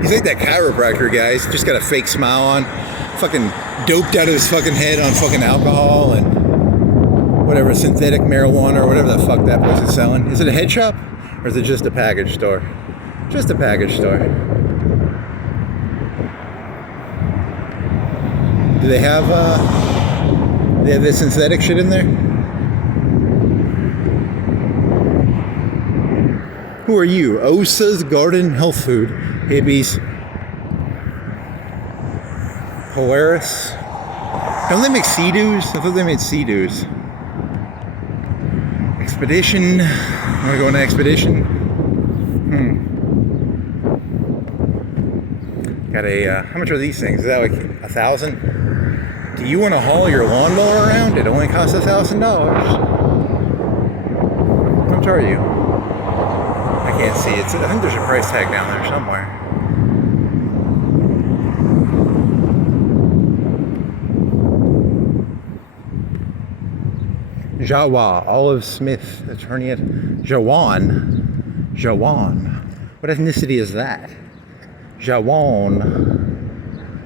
He's like that chiropractor guy. He's just got a fake smile on. Fucking doped out of his fucking head on fucking alcohol and whatever, synthetic marijuana or whatever the fuck that place is selling. Is it a head shop? Or is it just a package store? Just a package store. Do they have the synthetic shit in there? Who are you? Osa's Garden Health Food. Hippies. Polaris. Don't they make Sea-Doos? I thought they made Sea-Doos. Expedition. Want to go on an expedition? Got a, how much are these things? Is that like $1,000? Do you want to haul your lawnmower around? It only costs $1,000. How much are you? I can't see. I think there's a price tag down there somewhere. Jawa, Olive Smith, attorney at Jawan. What ethnicity is that? Jawan.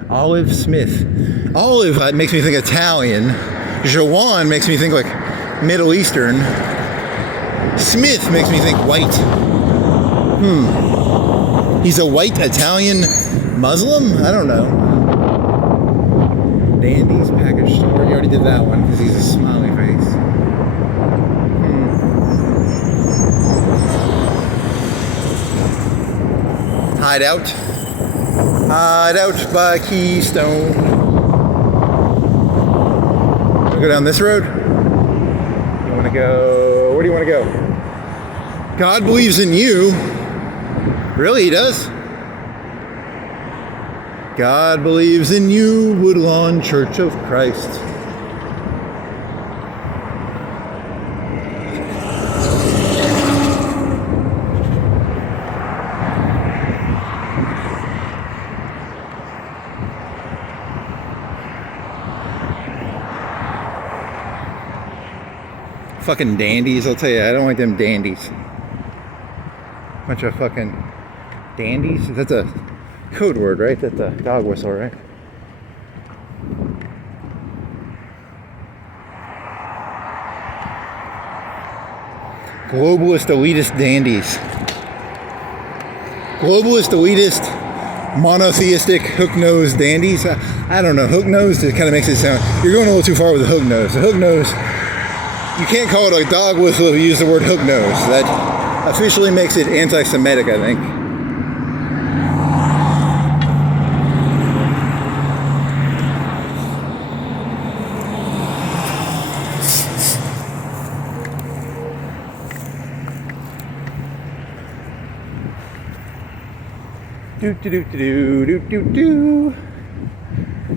Olive Smith. Olive makes me think Italian. Jawan makes me think like Middle Eastern. Smith makes me think white. He's a white Italian Muslim? I don't know. Dandy's package store. You already did that one because he's a smiley face. Hideout. Hideout by Keystone. Want to go down this road? You want to go... Where do you want to go? God believes in you. Really, he does? God believes in you, Woodlawn Church of Christ. Fucking dandies, I'll tell you, I don't like them dandies. Bunch of fucking dandies. That's a code word, right? That's a dog whistle, right? Globalist, elitist dandies. Globalist, elitist, monotheistic, hook-nosed dandies. I don't know. Hook-nosed, it kind of makes it sound... You're going a little too far with the hook-nose. The hook-nose... You can't call it a dog whistle if you use the word hook-nose. That officially makes it anti-Semitic, I think. Do.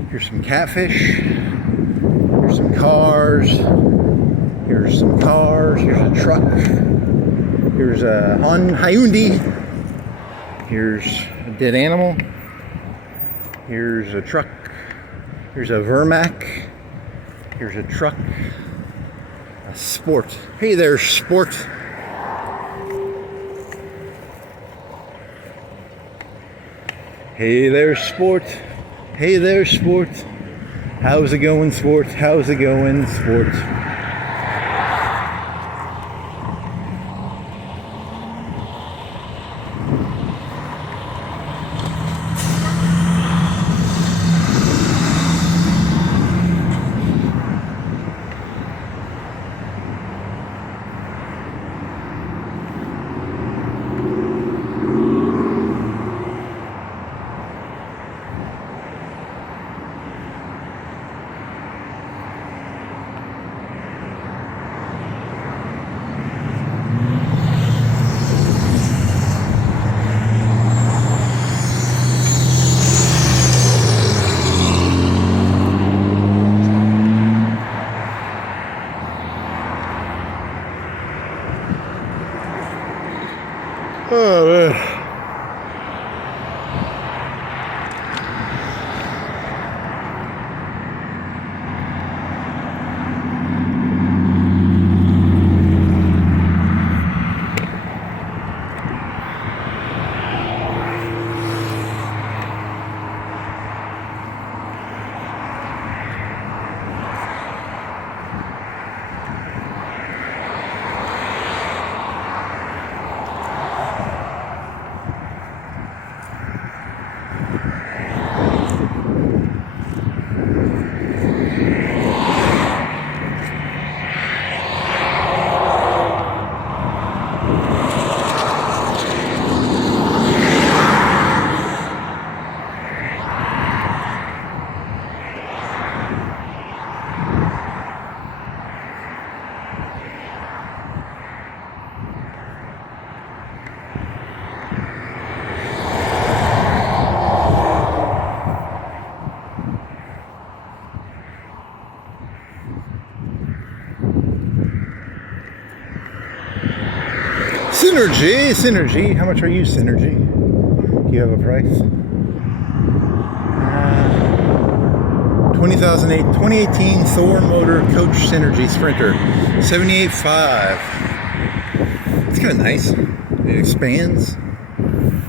Here's some catfish. Here's some cars. Here's some cars. Here's a truck. Here's a Hyundai. Here's a dead animal. Here's a truck. Here's a Vermac. Here's a truck. A Sport. Hey there, Sport. Hey there, Sport. Hey there, sports. How's it going, sports? How's it going, sports? Oh, man. Synergy. How much are you, Synergy? Do you have a price? 2018 Thor Motor Coach Synergy Sprinter, $78.5. It's kind of nice. It expands.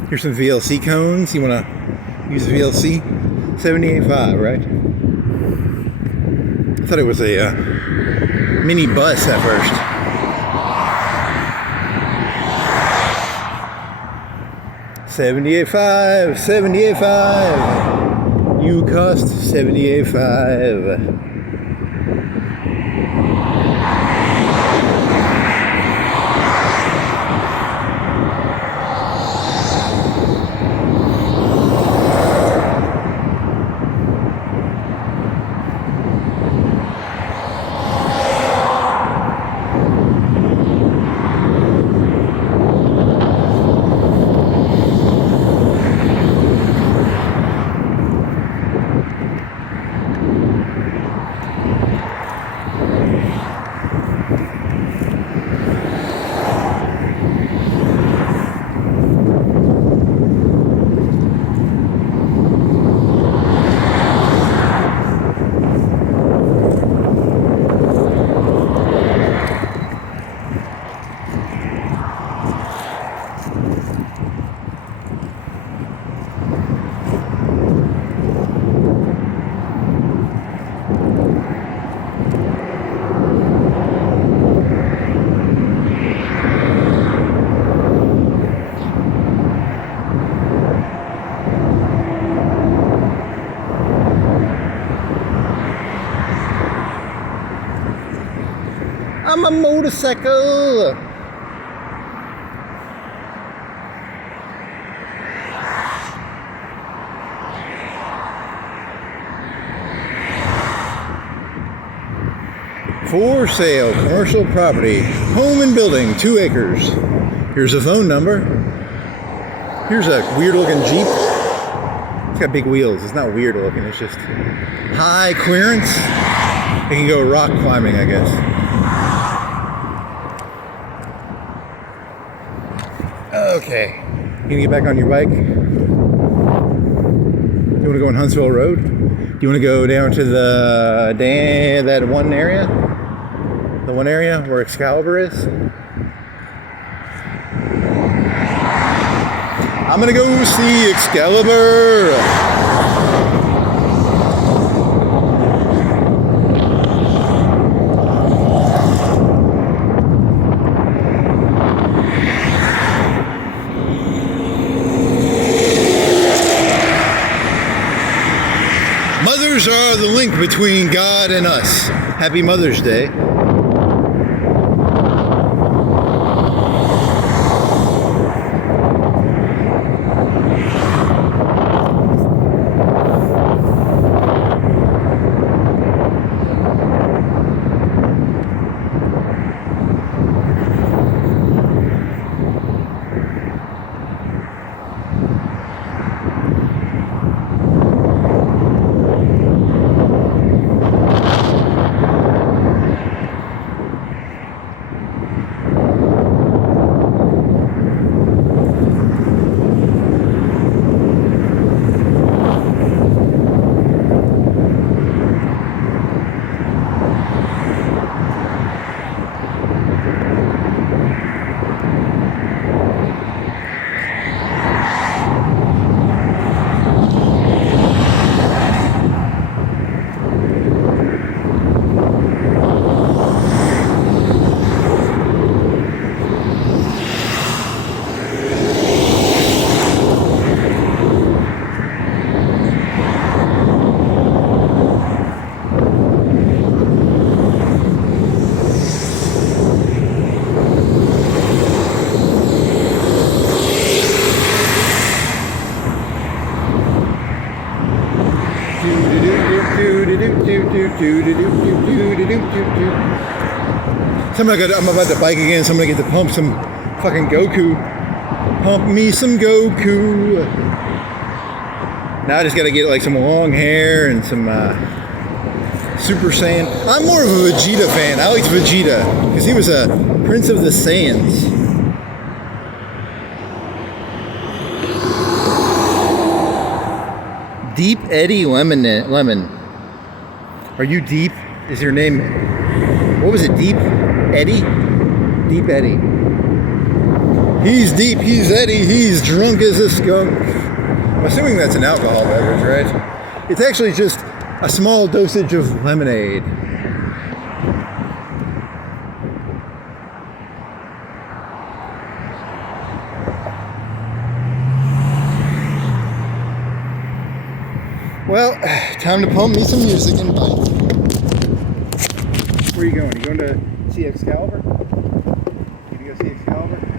Here's some VLC cones. You want to use VLC? $78.5, right? I thought it was a mini bus at first. $78.5. You cost $78.5. I'm a motorcycle. For sale, commercial property, home and building, 2 acres. Here's a phone number. Here's a weird looking Jeep. It's got big wheels. It's not weird looking, it's just high clearance. It can go rock climbing, I guess. Okay, you gonna get back on your bike? You want to go on Huntsville Road? Do you want to go down to that one area? The one area where Excalibur is? I'm gonna go see Excalibur! are the link between God and us. Happy Mother's Day. I'm about to bike again, so I'm gonna get to pump some fucking Goku. Pump me some Goku. Now I just gotta get like some long hair and some Super Saiyan. I'm more of a Vegeta fan. I liked Vegeta because he was a Prince of the Saiyans. Deep Eddie Lemon. Are you Deep? Is your name? What was it? Deep Eddie? Deep Eddie. He's deep. He's Eddie. He's drunk as a skunk. I'm assuming that's an alcohol beverage, right? It's actually just a small dosage of lemonade. Well, time to pump me some music and bike. Where are you going? Are you going to see Excalibur? You gonna go see Excalibur?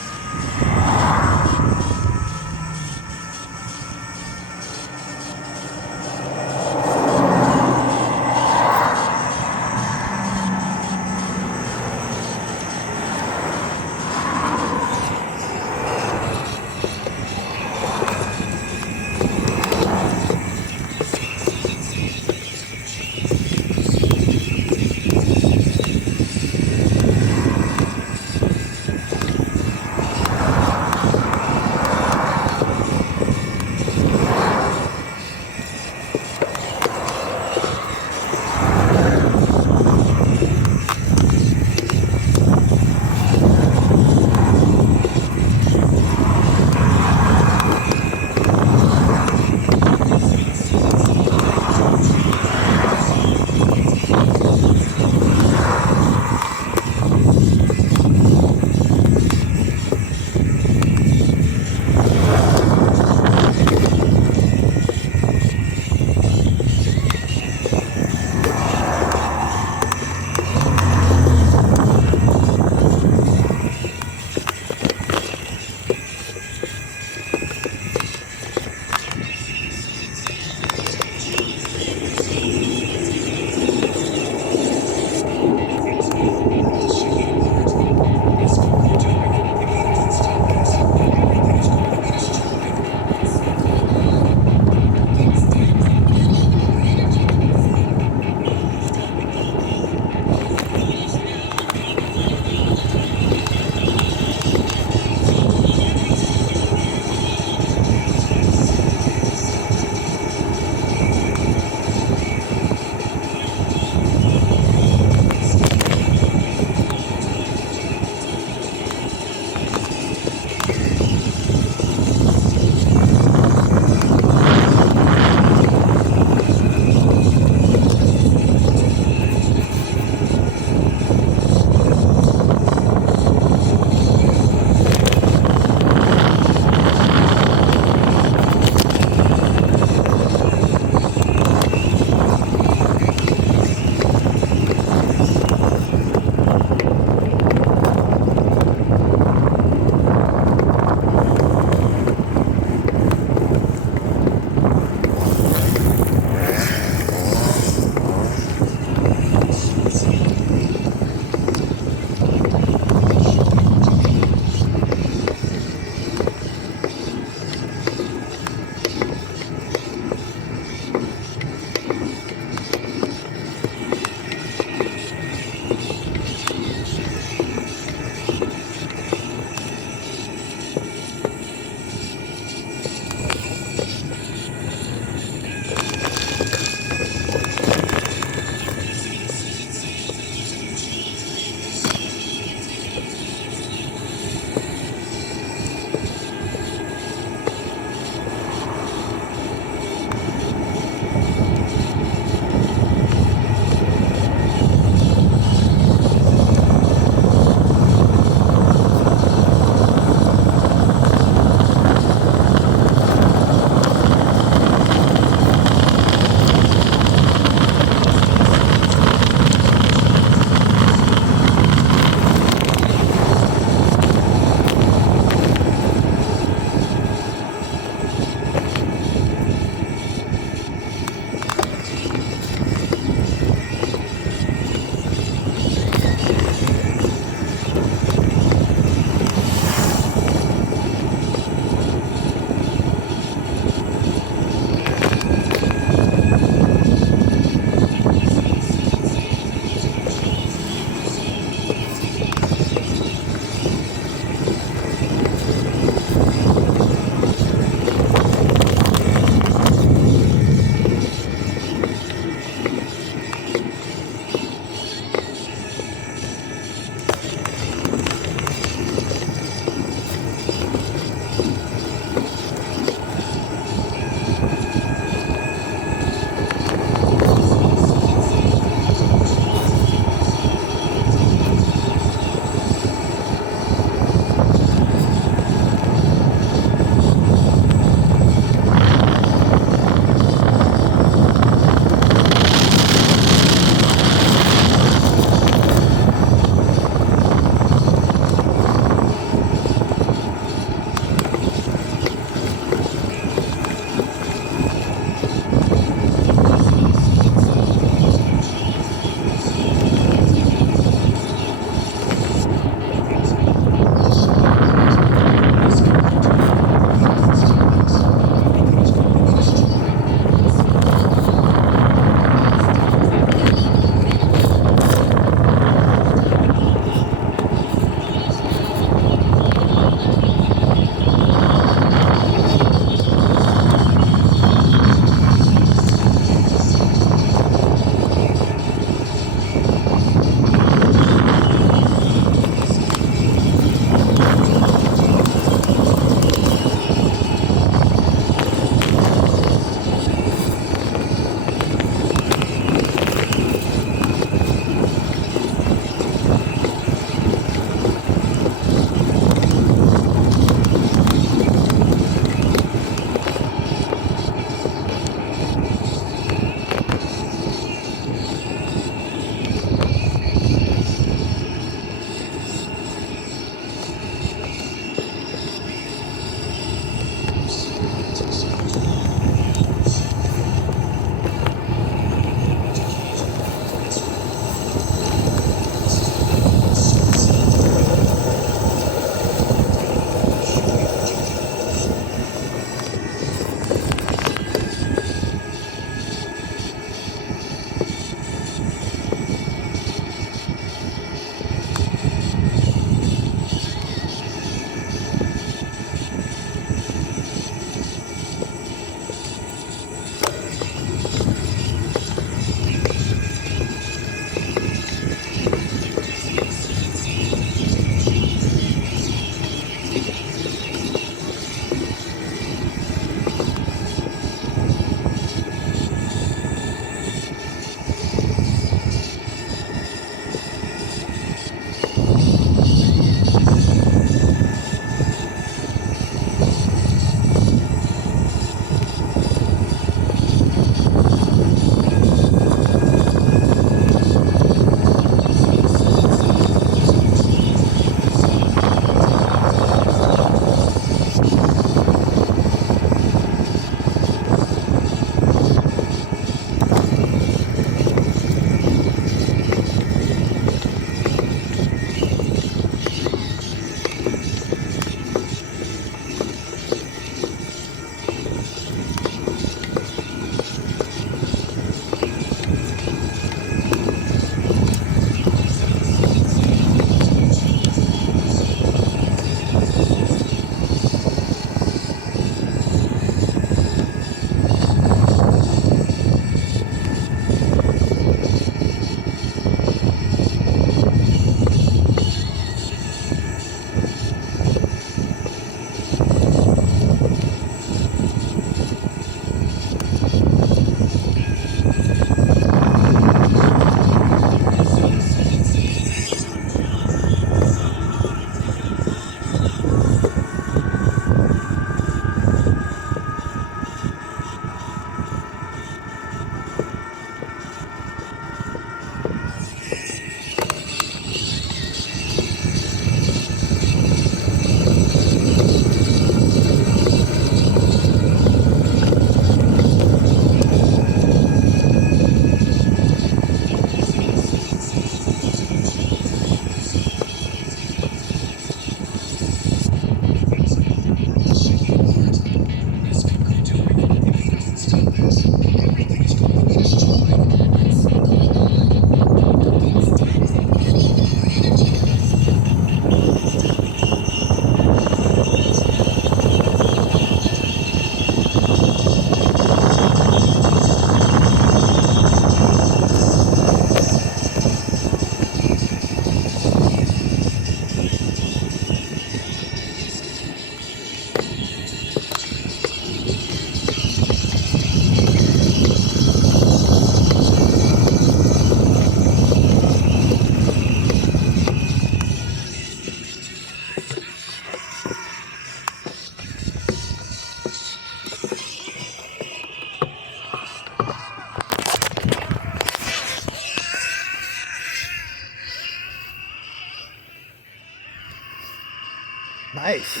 Nice.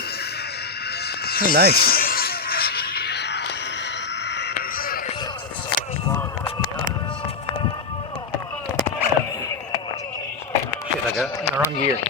Oh, nice. Shit, I got the wrong gear.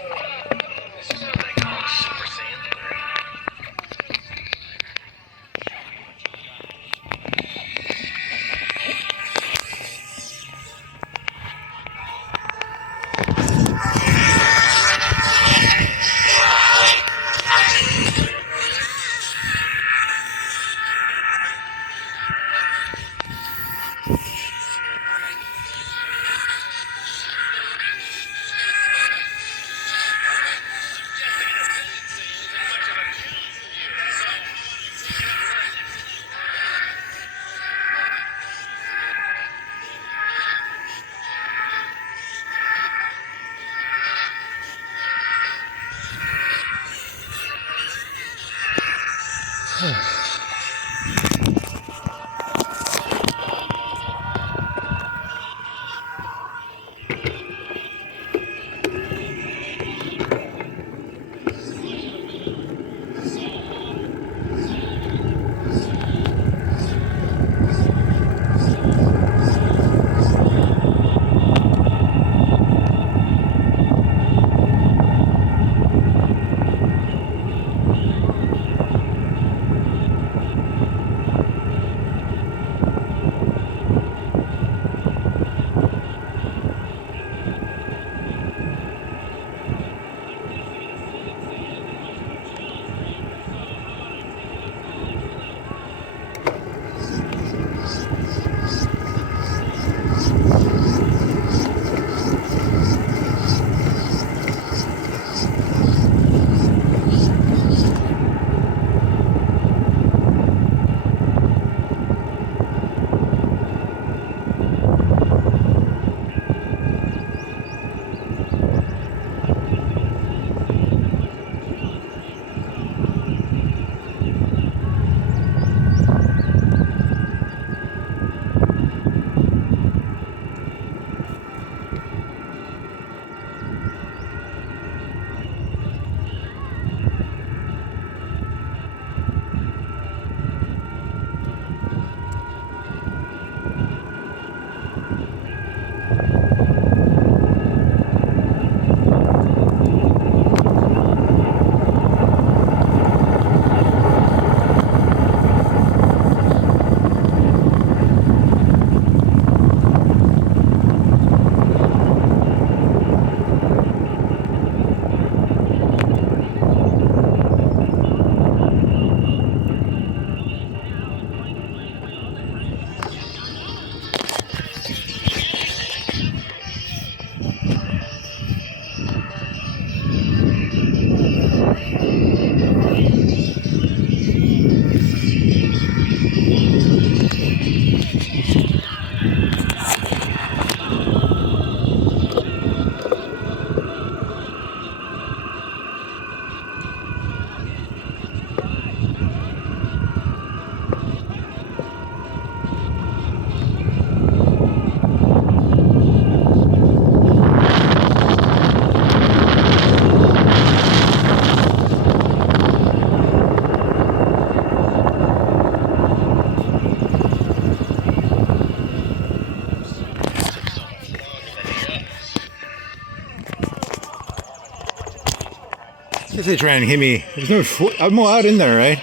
If they try and hit me, there's no. I'm out in there, right?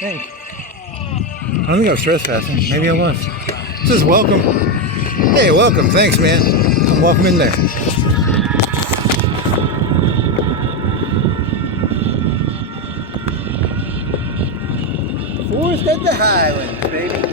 Thanks. I don't think I was trespassing. Maybe I was. It says welcome. Hey, welcome. Thanks, man. I'm welcome in there. Forest at the Highlands, baby.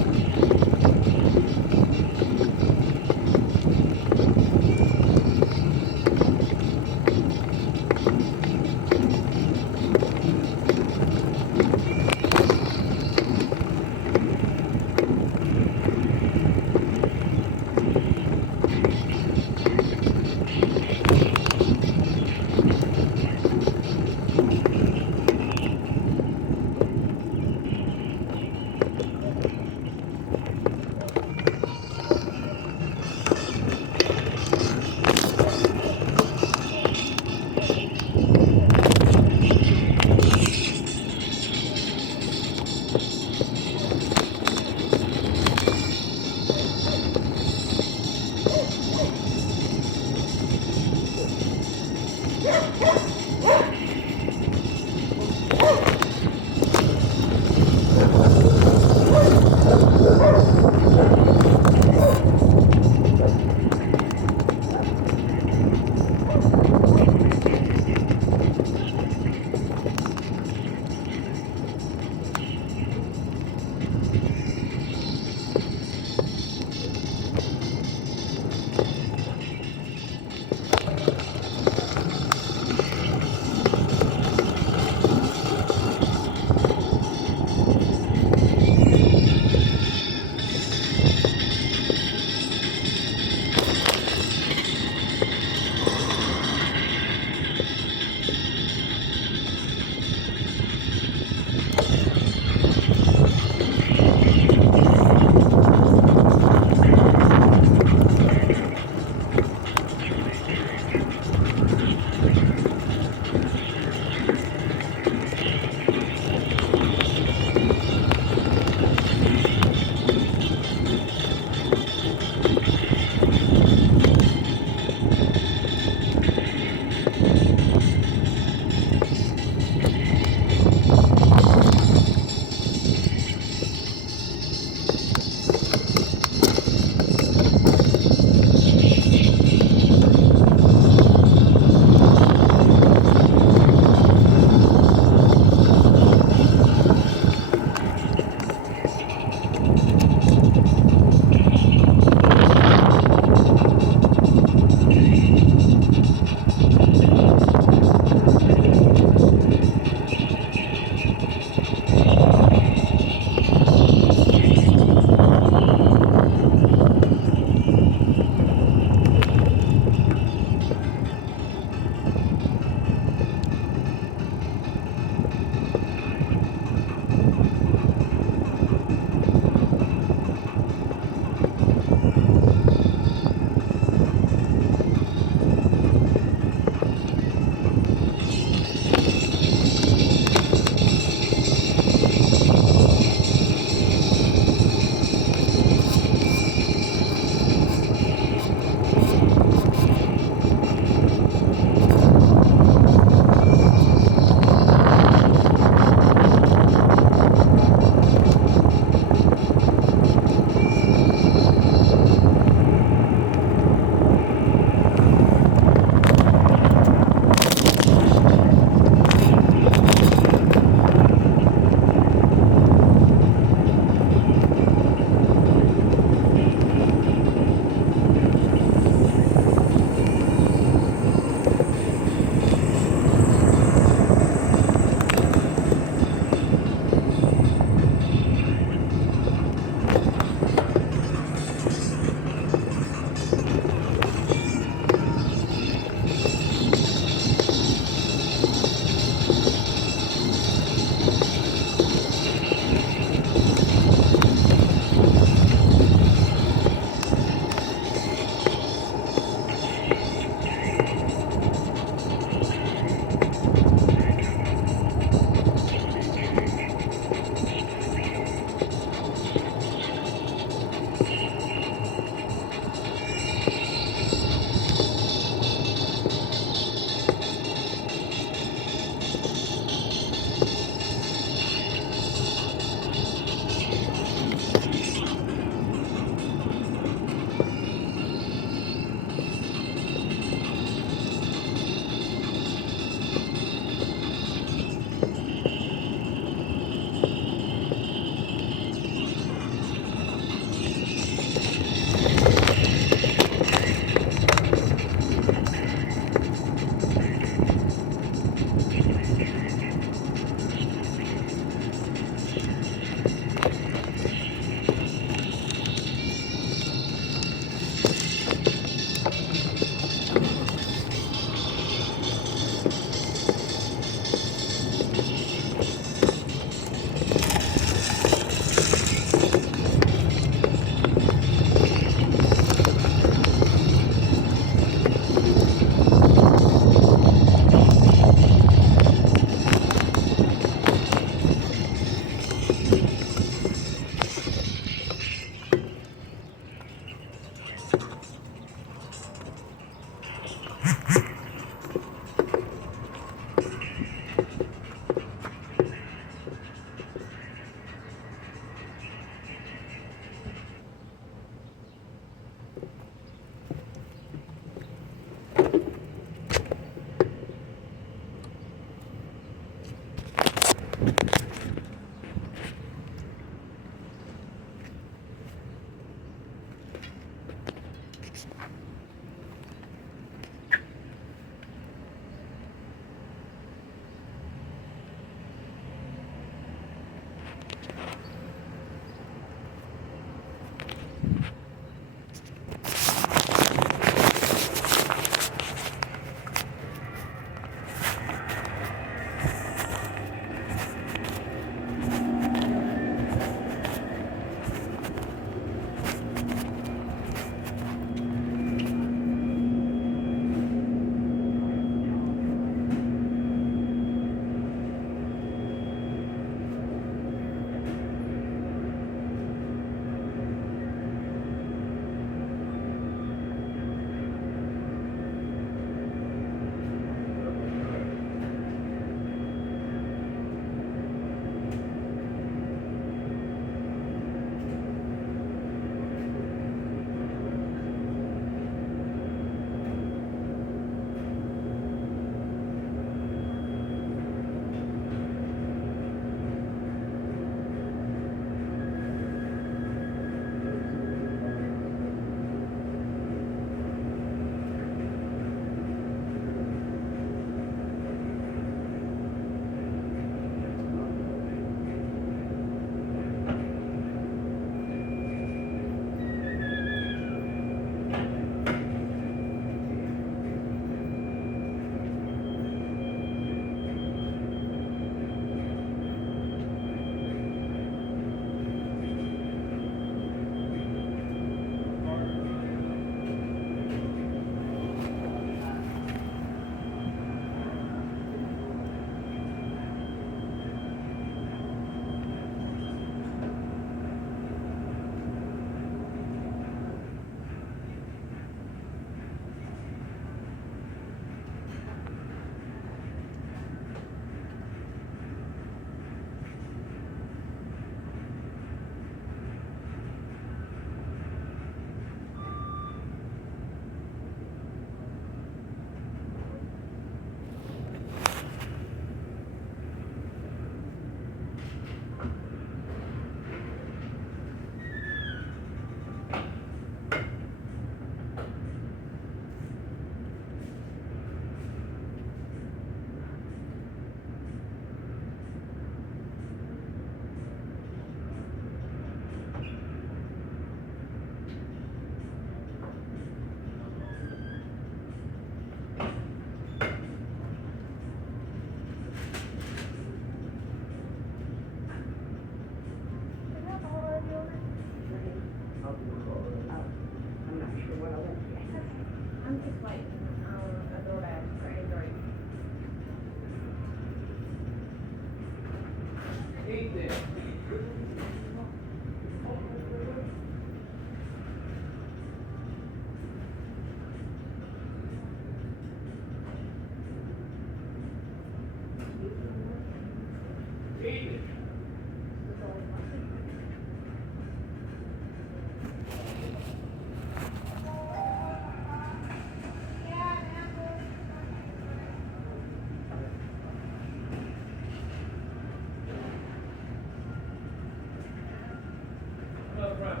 And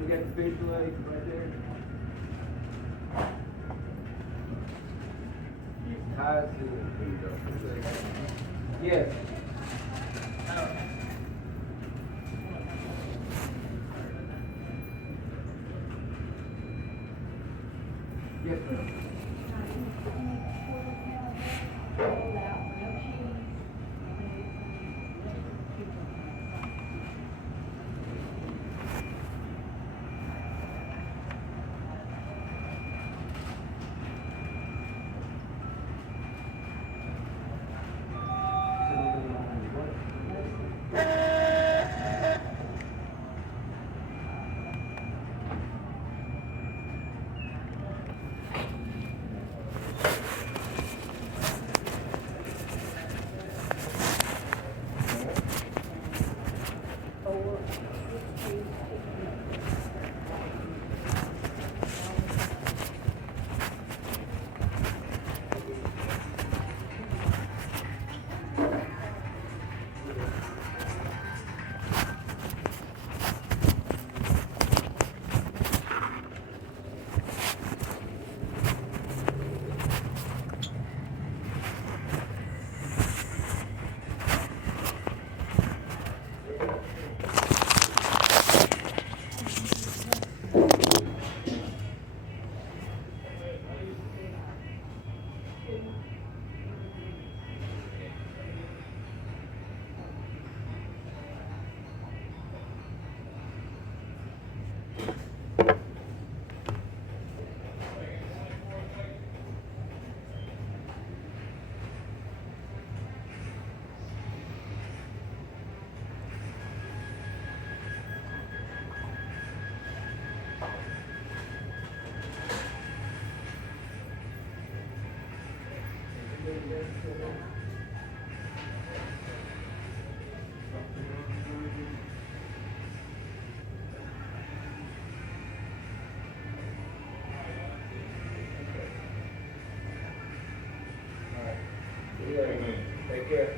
we got the fish fillet right there. Ties to it. Yes. Yes, ma'am. Take care.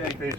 Okay. Hey,